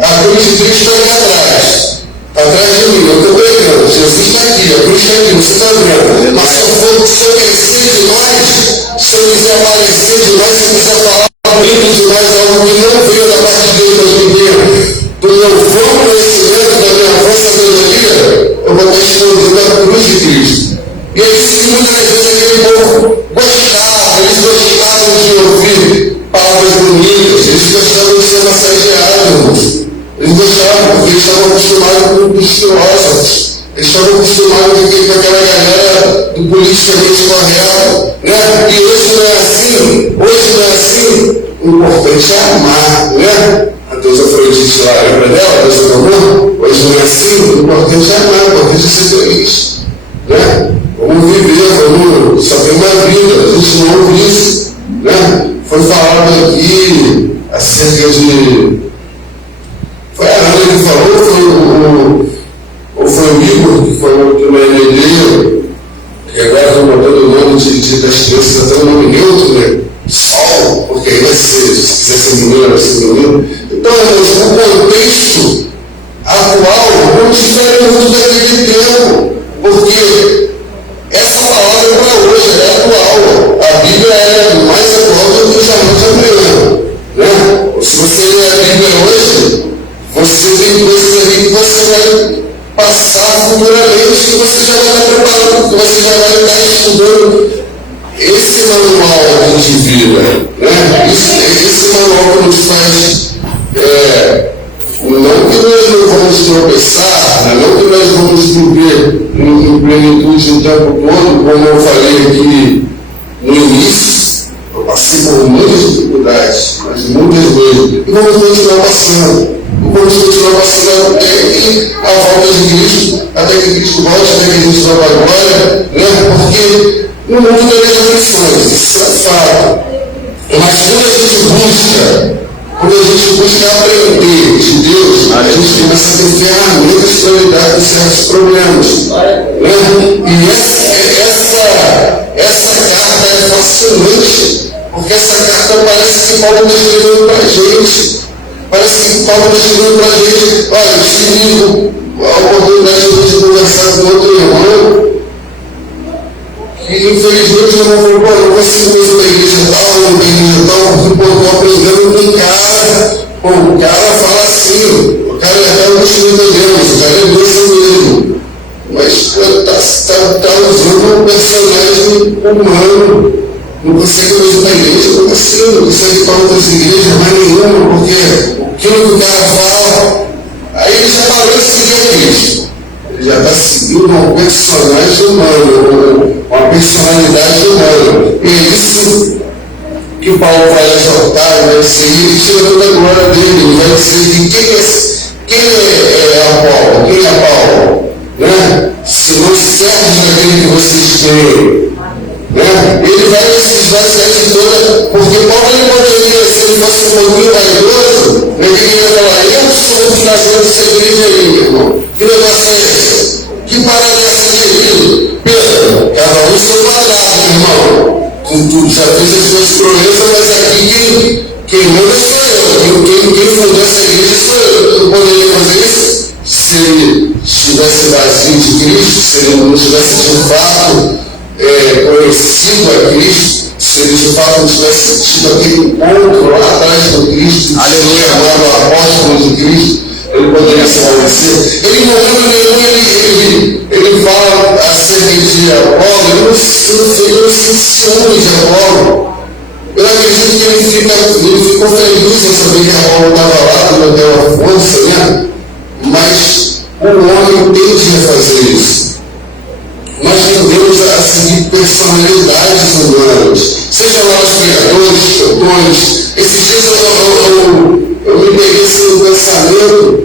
a cruz de Cristo está ali atrás. Atrás de mim, eu estou pregando, Jesus está aqui, a cruz está aqui, você está vendo. Mas se eu crescer demais, se eu quiser aparecer demais, se eu quiser falar bonito demais, algo que não veio da parte de Deus, do meu bom conhecimento, da minha boa sabedoria, eu vou estar escondendo a cruz de Cristo. E aí, muitas vezes, aquele povo gostava, eles gostavam de ouvir palavras bonitas, eles gostavam de ser massageados. Eles gostavam, porque eles estavam acostumados com os filósofos, eles estavam acostumados com aquela galera do politicamente correto. E hoje não é assim, o importante é amar. A deusa Afrodite lá, lembra dela, a deusa do amor? Hoje não é assim, o importante é amar, o importante é ser feliz. Vamos viver, só tem uma vida, a gente não ouve isso. Foi falado aqui acerca de. Foi a Ana que falou, ou foi o Igor que falou que na END, que agora estão botando o nome das crianças, até o nome neutro, Sol, porque aí vai ser, se quiser ser menino, vai ser menino. Então, o contexto atual não difere muito daquele tempo, porque essa palavra é para hoje, é atual. A Bíblia é mais atual do que jamais amanhã. Se você ler a Bíblia hoje, você tem coisas ali que você vai passar futuramente, que você já vai estar preparado, que você já vai estar estudando esse manual que a gente vira. Esse manual que nos faz, não que nós não vamos tropeçar, não que nós vamos viver em plenitude o tempo todo, como eu falei aqui no início, eu passei por muitas dificuldades, mas muitas vezes, e vamos continuar passando. Vamos continuar passando até a volta de Cristo, até que Cristo volte, até que a gente vá para a glória, porque no mundo tem as aflições, isso é fato. Mas quando a gente busca aprender de Deus, a gente começa a ter ferramentas para lidar com certos problemas. E essa carta é fascinante, porque essa carta parece que Paulo está escrevendo para a gente. Parece que Paulo está escrevendo para a gente. Olha, eu tive a oportunidade de conversar com outro irmão, que infelizmente eu não vou consigo ir para a igreja tal, porque eu estou aprendendo com o cara. O cara fala assim, o cara é realmente muito Deus, o cara é Deus mesmo. Mas está usando um personagem humano. Não consegue ir para a igreja, não consegue ir para outras igrejas, mais nenhuma, porque aquilo que o cara fala, aí ele já parou de seguir a Cristo. Ele já está seguindo um personagem humano, uma personalidade humana. E é isso que Paulo vai exaltar, vai seguir, ele tirando da glória dele, ele vai dizer quem é Apolo? Quem é Paulo? Se não serve daquele que vocês têm. Ele vai precisar ser toda, porque Paulo ele poderia, se ele fosse um pouquinho vaidoso, ele ia falar, eu sou o fundador dessa igreja aí, meu irmão. Que negócio é esse? Que parada é essa aí? Pedro, cada um seu quadrado, irmão. Tu já fez as suas proezas, mas aqui quem manda sou eu. Quem fundou essa igreja sou eu. Eu não poderia fazer isso se ele estivesse vazio de não tivesse de fato conhecido a Cristo, se ele de fato não tivesse tido aquele encontro lá atrás com Cristo, chamado apóstolo de Cristo, ele poderia se conhecer. Ele em momento nenhum ele fala acerca de Apolo, ele não se ciúme de Apolo. Eu acredito que ele ficou feliz em saber que Apolo estava lá, dando aquela força, né? Mas o homem tem de fazer isso. Nós tendemos a seguir personalidades humanas, seja lá os criadores, cantores. Esses dias eu me peguei assim no pensamento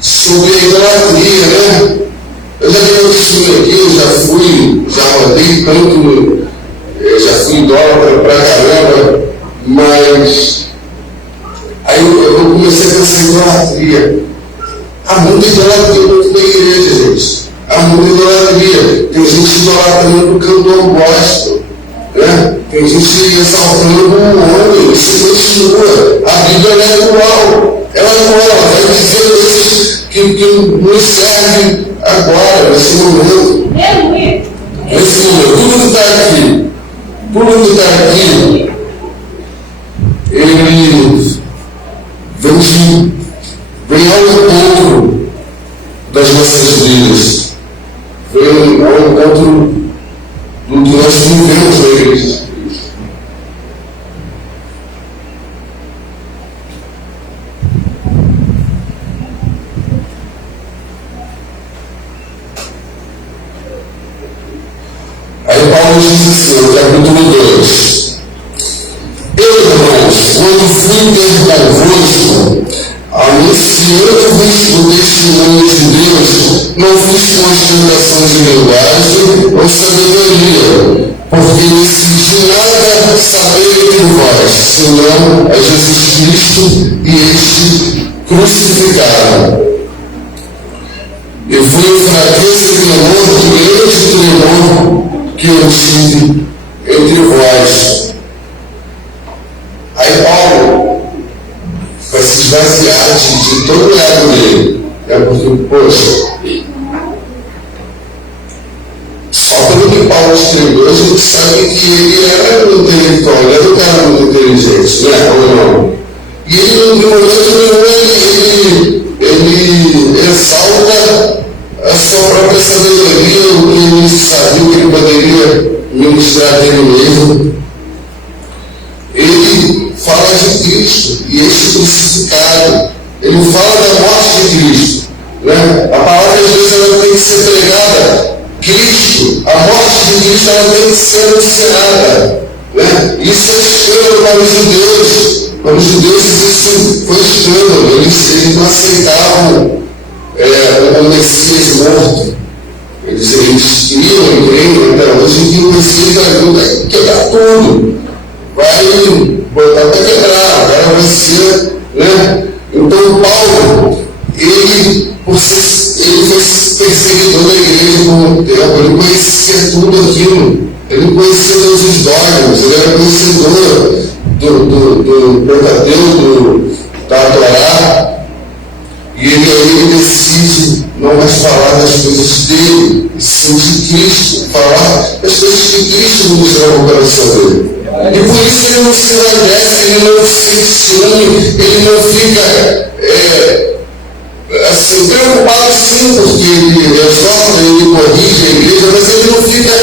sobre a idolatria, né? Eu já dei um testemunho aqui, já rodei tanto, já fui idólatra pra caramba, mas aí eu comecei a pensar em idolatria. Há muita idolatria dentro da igreja, gente. Há muita idolatria. Tem gente idolatrando o cantor gospel, né? Tem gente exaltando um homem, isso continua. A Bíblia não é atual. Ela não é, ela vai dizer coisas que nos servem agora, nesse momento. Nesse momento. Tudo que está aqui, ele vem ao encontro das nossas vidas, vem ao encontro do que nós vivemos na igreja. Aí Paulo diz assim, no capítulo 2: Eu, irmãos, quando fui ter convosco, anunciando-vos o testemunho de Deus, não fiz com ostentação de linguagem ou sabedoria, porque decidi nada saber entre vós, senão a Jesus Cristo e este crucificado. E foi em fraqueza e tremor que eu tive entre vós. Aí Paulo vai se esvaziar de todo o ego dele. É porque, poxa, só pelo que Paulo escreveu, a gente sabe que ele era um intelectual, ele era um cara muito inteligente, né? Ou não? E ele, no momento nenhum, ele exalta a sua própria sabedoria, o que ele sabia, o que ele poderia ministrar dele mesmo. Ele fala de Cristo e este crucificado. Ele fala da morte de Cristo, né? A palavra às vezes ela tem que ser pregada. Cristo, a morte de Cristo, ela tem que ser anunciada, né? Isso é escândalo para os judeus. Para os judeus isso foi escândalo. Eles não aceitavam o Messias morto. Eles criam e creem até hoje que o Messias vai quebrar tudo. Vai botar até quebrar, o cara vai ser, né? Então Paulo, ele foi perseguidor da igreja por um tempo, ele conhecia tudo aquilo, ele conhecia todos os dogmas, ele era conhecedor do Pentateuco, da Torá, e ele decide não mais falar das coisas dele, e sim de Cristo, falar das coisas que Cristo mostrou ao coração dele. E por isso ele não se engrandece, ele não se ciúme, ele não fica assim, preocupado sim, porque ele exorta, ele corrige a igreja, mas ele não fica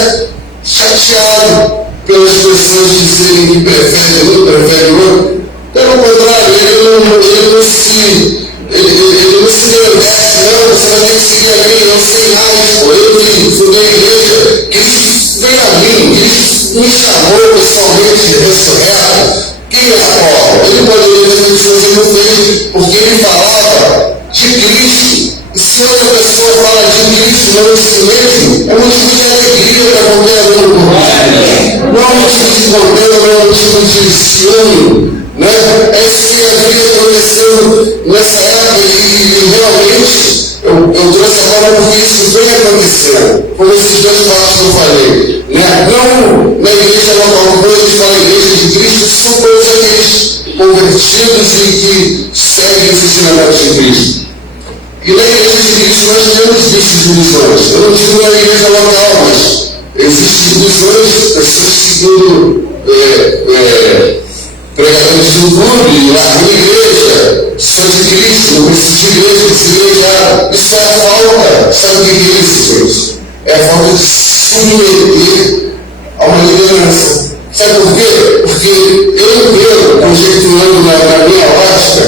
chateado pelas pessoas dizerem que prefere um, prefere outro. Pelo contrário, ele não se engrandece, não, você vai ter que seguir a mim, eu sei mais, eu que fundei a igreja, Cristo veio a mim, Cristo me chamou pessoalmente, ressurreto. Quem é Apolo? Ele poderia ter feito isso, ele não fez, porque ele falava de Cristo. E se outra pessoa fala de Cristo, não de si mesmo, é motivo de alegria para qualquer um. Não é motivo de condena, não é motivo de ciúme. Né? É isso que havia acontecendo nessa época e realmente eu trouxe agora porque isso vem acontecendo, com esses dois fatos que eu falei. Né? Não na igreja local, quando a gente fala igreja de Cristo, são todos aqueles convertidos e que seguem os ensinamentos de Cristo. E na igreja de Cristo nós temos vistas divisões. Eu não digo na igreja local, mas existem divisões, pessoas seguindo pregadores de um clube, lá na igreja, são de Cristo, não precisa de igreja, precisa igrejar. Isso é a falta, sabe o que é isso, gente? É a falta de se submeter a uma liderança. Sabe por quê? Porque eu entendo, conjecturando na minha ótica,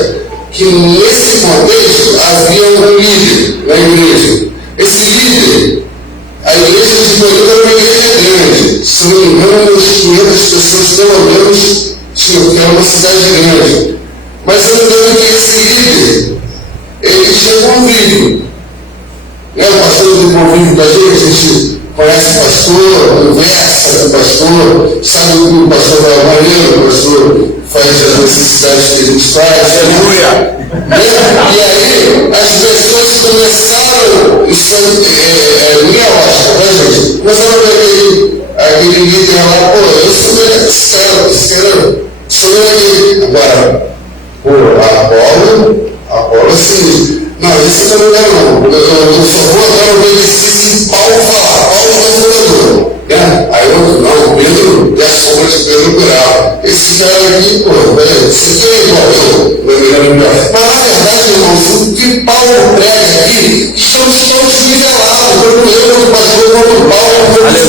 que nesse contexto havia um líder na igreja. Esse líder, a igreja de Corinto era uma igreja grande. Se não me engano, umas 500 pessoas, pelo menos, tinham, que era uma cidade grande. Mas eu entendo que esse líder, ele tinha convívio. O pastor tem convívio com a gente conhece o pastor, conversa com o pastor, sabe o que o pastor vai maneiro, o pastor faz as necessidades que a gente faz. Aleluia! E aí, as pessoas começaram, isso é minha ótica, tá, gente? Começaram a ver aquele líder lá, pô, eu sou esse cara, sou ele. Agora, pô, Apolo assim, não, esse não é não, eu só vou agora obedecer se Paulo falar, Paulo é o fundador. Aí eu, não, Pedro, dessa forma de Pedro curar. Esse cara aqui, pô, você quer igual eu? Mas na verdade, irmãos, o que Paulo prega aqui, estamos nivelados, tanto eu, quanto o pastor, quanto o Paulo, quanto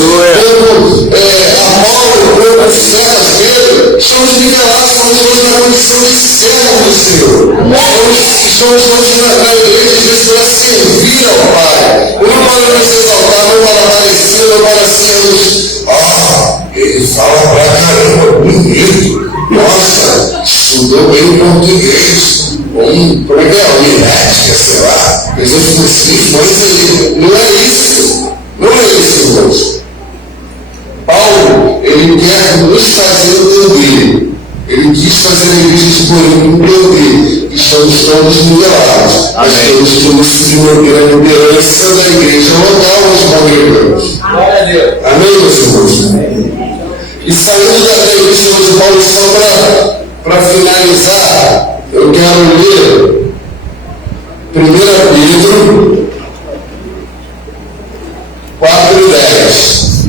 Apolo, quanto César, Pedro, estamos nivelados, somos todos na condição de servo do Senhor. Estamos todos na igreja de Deus para servir ao Pai. Não para nos exaltar, não para aparecer, não para sermos. Ele fala pra caramba, bonito. Nossa, estudou bem o português. Como é que é? Homilética, sei lá. Fez uns cursinhos, mas ele. Não é isso. Não é isso, irmãos. Paulo, ele quer nos fazer entender. Ele quis fazer a igreja de Corinto entender que estamos todos nivelados. Nós temos que nos submeter à liderança da igreja local onde congregamos. Amém, meus irmãos? E saindo da igreja de Paulo, só para finalizar, eu quero ler 1 Pedro 4:10.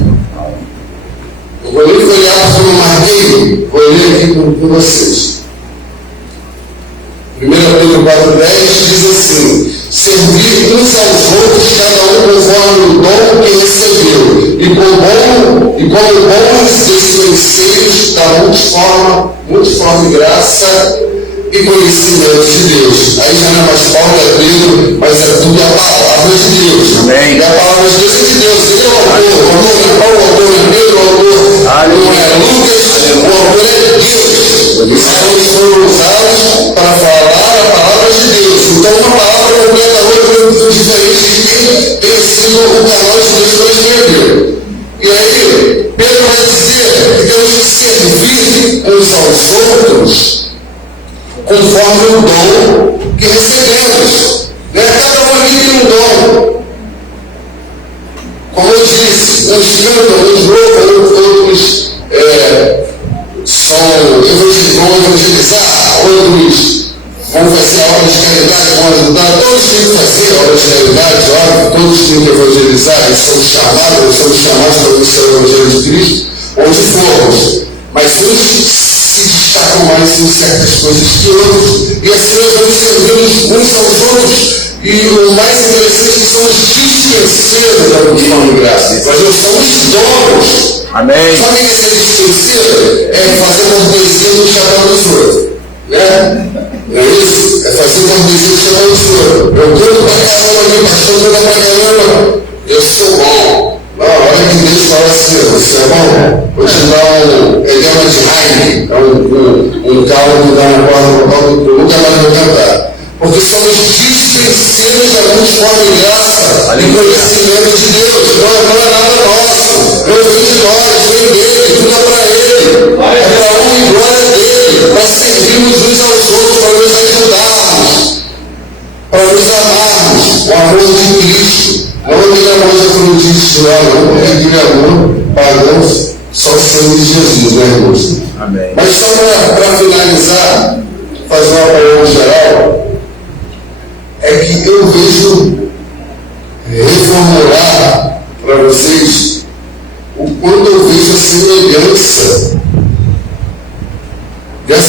Eu vou ler folheado como marquei, vou ler aqui com vocês. 1 Pedro 4:10 diz assim: servir uns aos outros, cada um conforme o dom que recebeu, e como bons dispenseiros da multiforme graça e conhecimento de Deus. Aí já não é mais Paulo, é Pedro, mas é tudo a palavra de Deus. Amém. E a palavra de Deus é de Deus. Ele é o autor. O autor é Paulo, o autor é Pedro, o autor não é Lucas, o autor é Deus. Os autos foram usados para falar a palavra de Deus. Então uma palavra completa a outra, diferente de quem tem sido o canal de Deus para escrever. E aí, Pedro vai dizer que temos que servir uns aos outros conforme o dom que recebemos. Cada família tem um dom. Como eu disse, uns cantam, uns louvam, outros vão evangelizar, outros vão fazer obras de caridade, vão ajudar. Todos têm que fazer obras de caridade, óbvio, todos têm que evangelizar, e somos chamados para anunciar o Evangelho de Cristo, onde formos. Mas uns se destacam mais em certas coisas que outros, e assim nós vamos servir uns aos outros. E o mais interessante é que somos dispenseiros da multiforme graça. Nós não somos donos. Amém. Sabe o que é ser dispenseiro? É fazer cortesia no chapéu dos outros. Não é isso? É fazer cortesia no chapéu dos outros. Eu canto pra caramba aqui, pastor canta pra caramba. Eu sou bom. Na hora que Deus fala assim, você é bom? Vou te dar edema de Heine, um carro que dá na porta do palco, eu nunca mais vou cantar. Porque somos dispenseiros da multiforme graça e conhecimento de Deus. Não é nada nosso. Não vem de nós, vem dele, tudo é para ele. É para honra e glória dele. Para servirmos uns aos outros, para nos ajudarmos, para nos amarmos. O amor de Cristo. Não aquele amor de frutício, não é aquele amor pagão, só o sangue de Jesus, né, irmãos? Amém. Mas só para finalizar, fazer uma palavra geral, é que eu vejo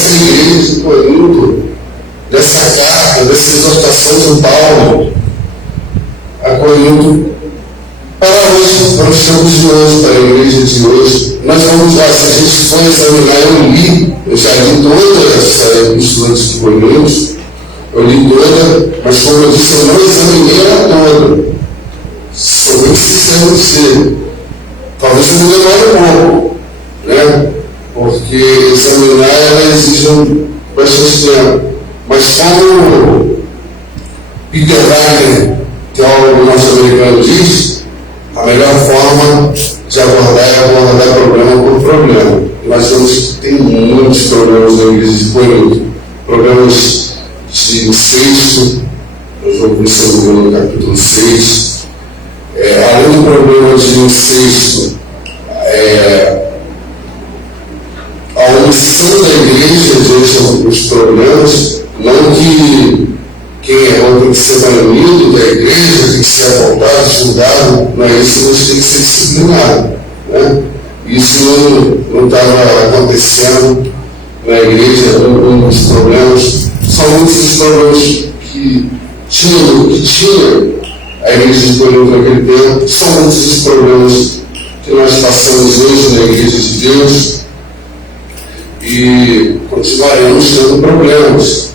dessa igreja de Corinto, dessa carta, dessa exortação de Paulo a Corinto, para hoje, para os tempos de hoje, para a igreja de hoje. Nós vamos lá, se a gente for examinar, eu já li toda essa epístola de Corinto, eu li toda, mas como eu disse, eu não examinei ela toda. Sou muito sincero de ser. Talvez eu me demore um pouco, né? Porque examinar ela exige bastante tempo. Mas como Peter Wagner, teólogo norte-americano, diz, a melhor forma de abordar é abordar problema por problema. E nós vemos que tem muitos problemas na igreja de Corinto. Problemas de incesto, nós vamos ver no capítulo 6. Além do problema de incesto, a omissão da igreja diante dos problemas, não que quem errou tem que ser banido da igreja, tem que ser apontado, julgado, mas isso não tem que ser disciplinado, né? Isso não estava acontecendo na igreja. Um dos problemas, são muitos dos problemas que tinha a igreja de Corinto naquele tempo, são muitos dos problemas que nós passamos hoje na igreja de Deus, e continuaremos tendo problemas.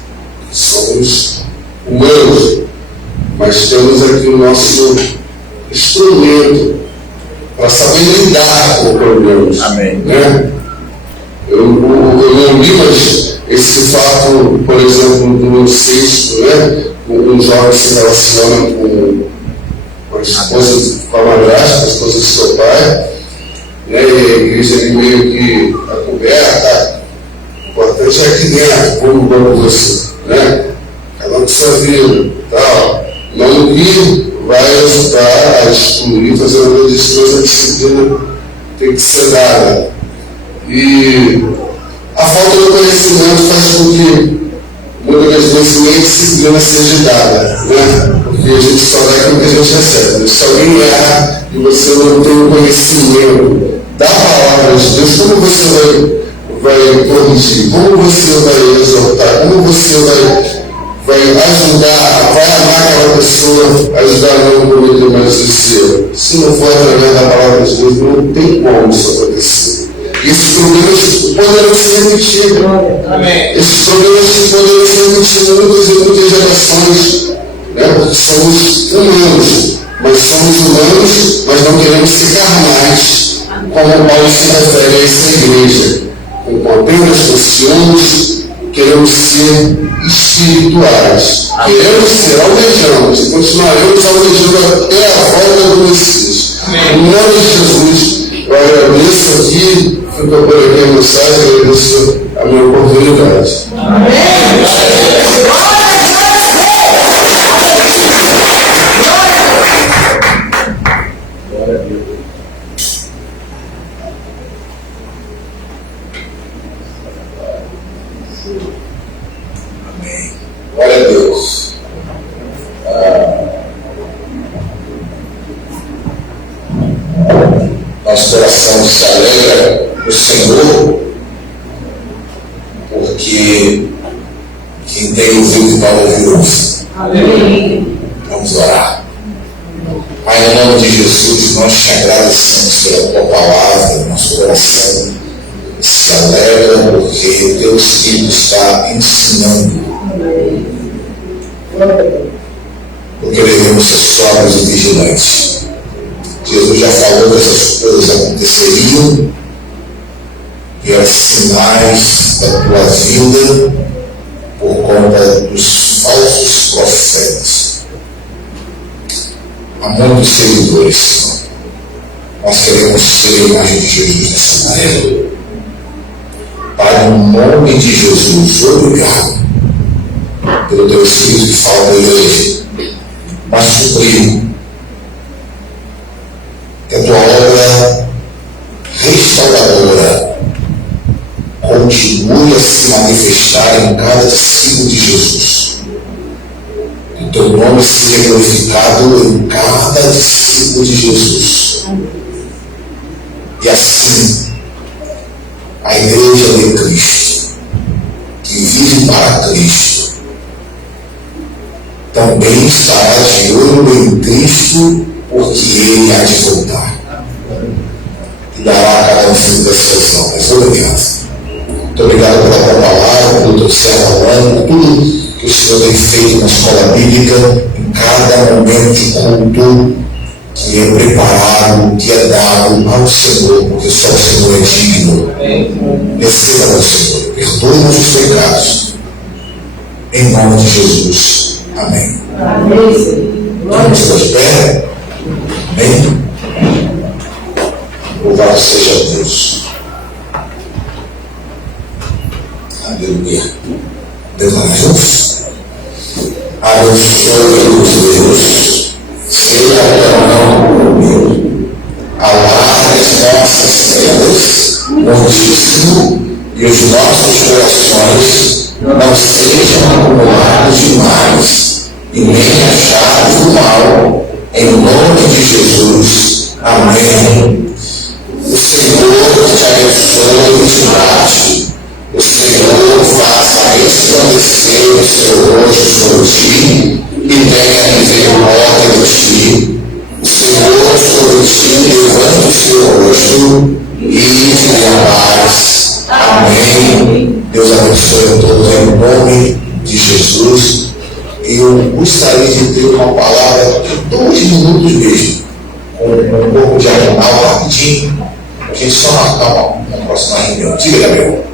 Somos humanos, mas temos aqui o nosso instrumento para saber lidar com problemas. Amém. Né? Eu não li, mas esse fato, por exemplo, do incesto, né? Um jovem se relaciona com a esposa, com a madrasta, a esposa do seu pai, né? E a igreja ali meio que está coberta. O importante é aqui dentro, como você, né? Cada um com sua vida, tal. Não que vai ajudar a excluir, fazendo uma disso, mas a disciplina tem que ser dada. E a falta de conhecimento faz com que muitas das vezes nem a disciplina seja dada, né? Porque a gente só dá aquilo que a gente recebe. Se alguém errar e você não tem o conhecimento da palavra de Deus, como você vai corrigir? Como você vai exortar? Como você vai ajudar, vai amar aquela pessoa, ajudar a não cometer mais esse erro? Se não for através da palavra de Deus, não tem como isso acontecer. E esses problemas poderão se repetir. Amém. Esses problemas poderão se repetir muitas gerações, né? Porque somos humanos, mas não queremos ser carnais, como Paulo se refere a essa igreja. Com contendas, com ciúmes, queremos ser espirituais. Queremos ser, almejamos, e continuaremos almejando até a volta do Messias. Em nome de Jesus, eu agradeço aqui, fico por aqui a mensagem, agradeço a minha oportunidade. Glória a Deus. Nosso coração se alegra no Senhor, porque quem tem ouvido para ouvir ouve. Amém. Vamos orar. Pai, em nome de Jesus, nós te agradecemos pela tua palavra. Nosso coração se alegra porque o teu Espírito está ensinando. Porque devemos ser sóbrios e vigilantes. Jesus já falou que essas coisas aconteceriam, que eram sinais da tua vida por conta dos falsos profetas. Há muitos seguidores, Senhor. Nós queremos ser a imagem de Jesus nessa manhã. Pai, no nome de Jesus, obrigado pelo teu Espírito que fala da igreja, mas suplico que a tua obra restauradora continue a se manifestar em cada discípulo de Jesus. Que o teu nome seja glorificado em cada discípulo de Jesus. E assim, a igreja de Cristo também estará de olho em Cristo, porque ele há de voltar. E dará a cada um segundo das suas obras. Obrigado. Muito obrigado pela tua palavra, pelo teu servo Alano, por tudo que o Senhor tem feito na escola bíblica, em cada momento de culto que é preparado, que é dado ao Senhor, porque só o Senhor é digno. Receba, meu Senhor, perdoe-nos os pecados. Em nome de Jesus. Amém. Vamos de pé. Amém. Louvado seja Deus. Aleluia. Declaramos. Abençoe-nos, Deus. Seja perdão meu. Alargue as nossas celas, muitíssimo, e os nossos corações não sejam acumulados demais, e nem achados do mal, em nome de Jesus. Amém. O Senhor te abençoe e te guarde. O Senhor faça resplandecer o seu rosto sobre ti e tenha misericórdia de ti. O Senhor sobre ti levante o seu rosto e te dê a paz. Amém. Deus abençoe a todos em nome de Jesus. E eu gostaria de ter uma palavra de 2 minutos mesmo, com um pouco de diagonal rapidinho, para a gente só marcar uma próxima reunião. Diga, Gabriel.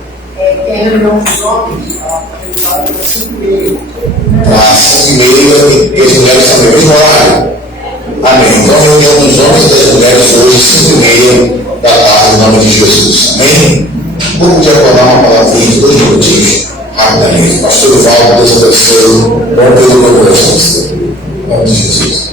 Tem reunião dos homens, às 5h30. Às 5h30, e as mulheres também, mesmo horário. Amém. Então, reunião dos homens e das mulheres hoje, 5h30 da tarde, em nome de Jesus. Amém? Vamos diagonal uma palavrinha de 2 minutinhos, rapidamente. Pastor Valdo, Deus abençoe. Bom pelo meu coração. Em nome de Jesus.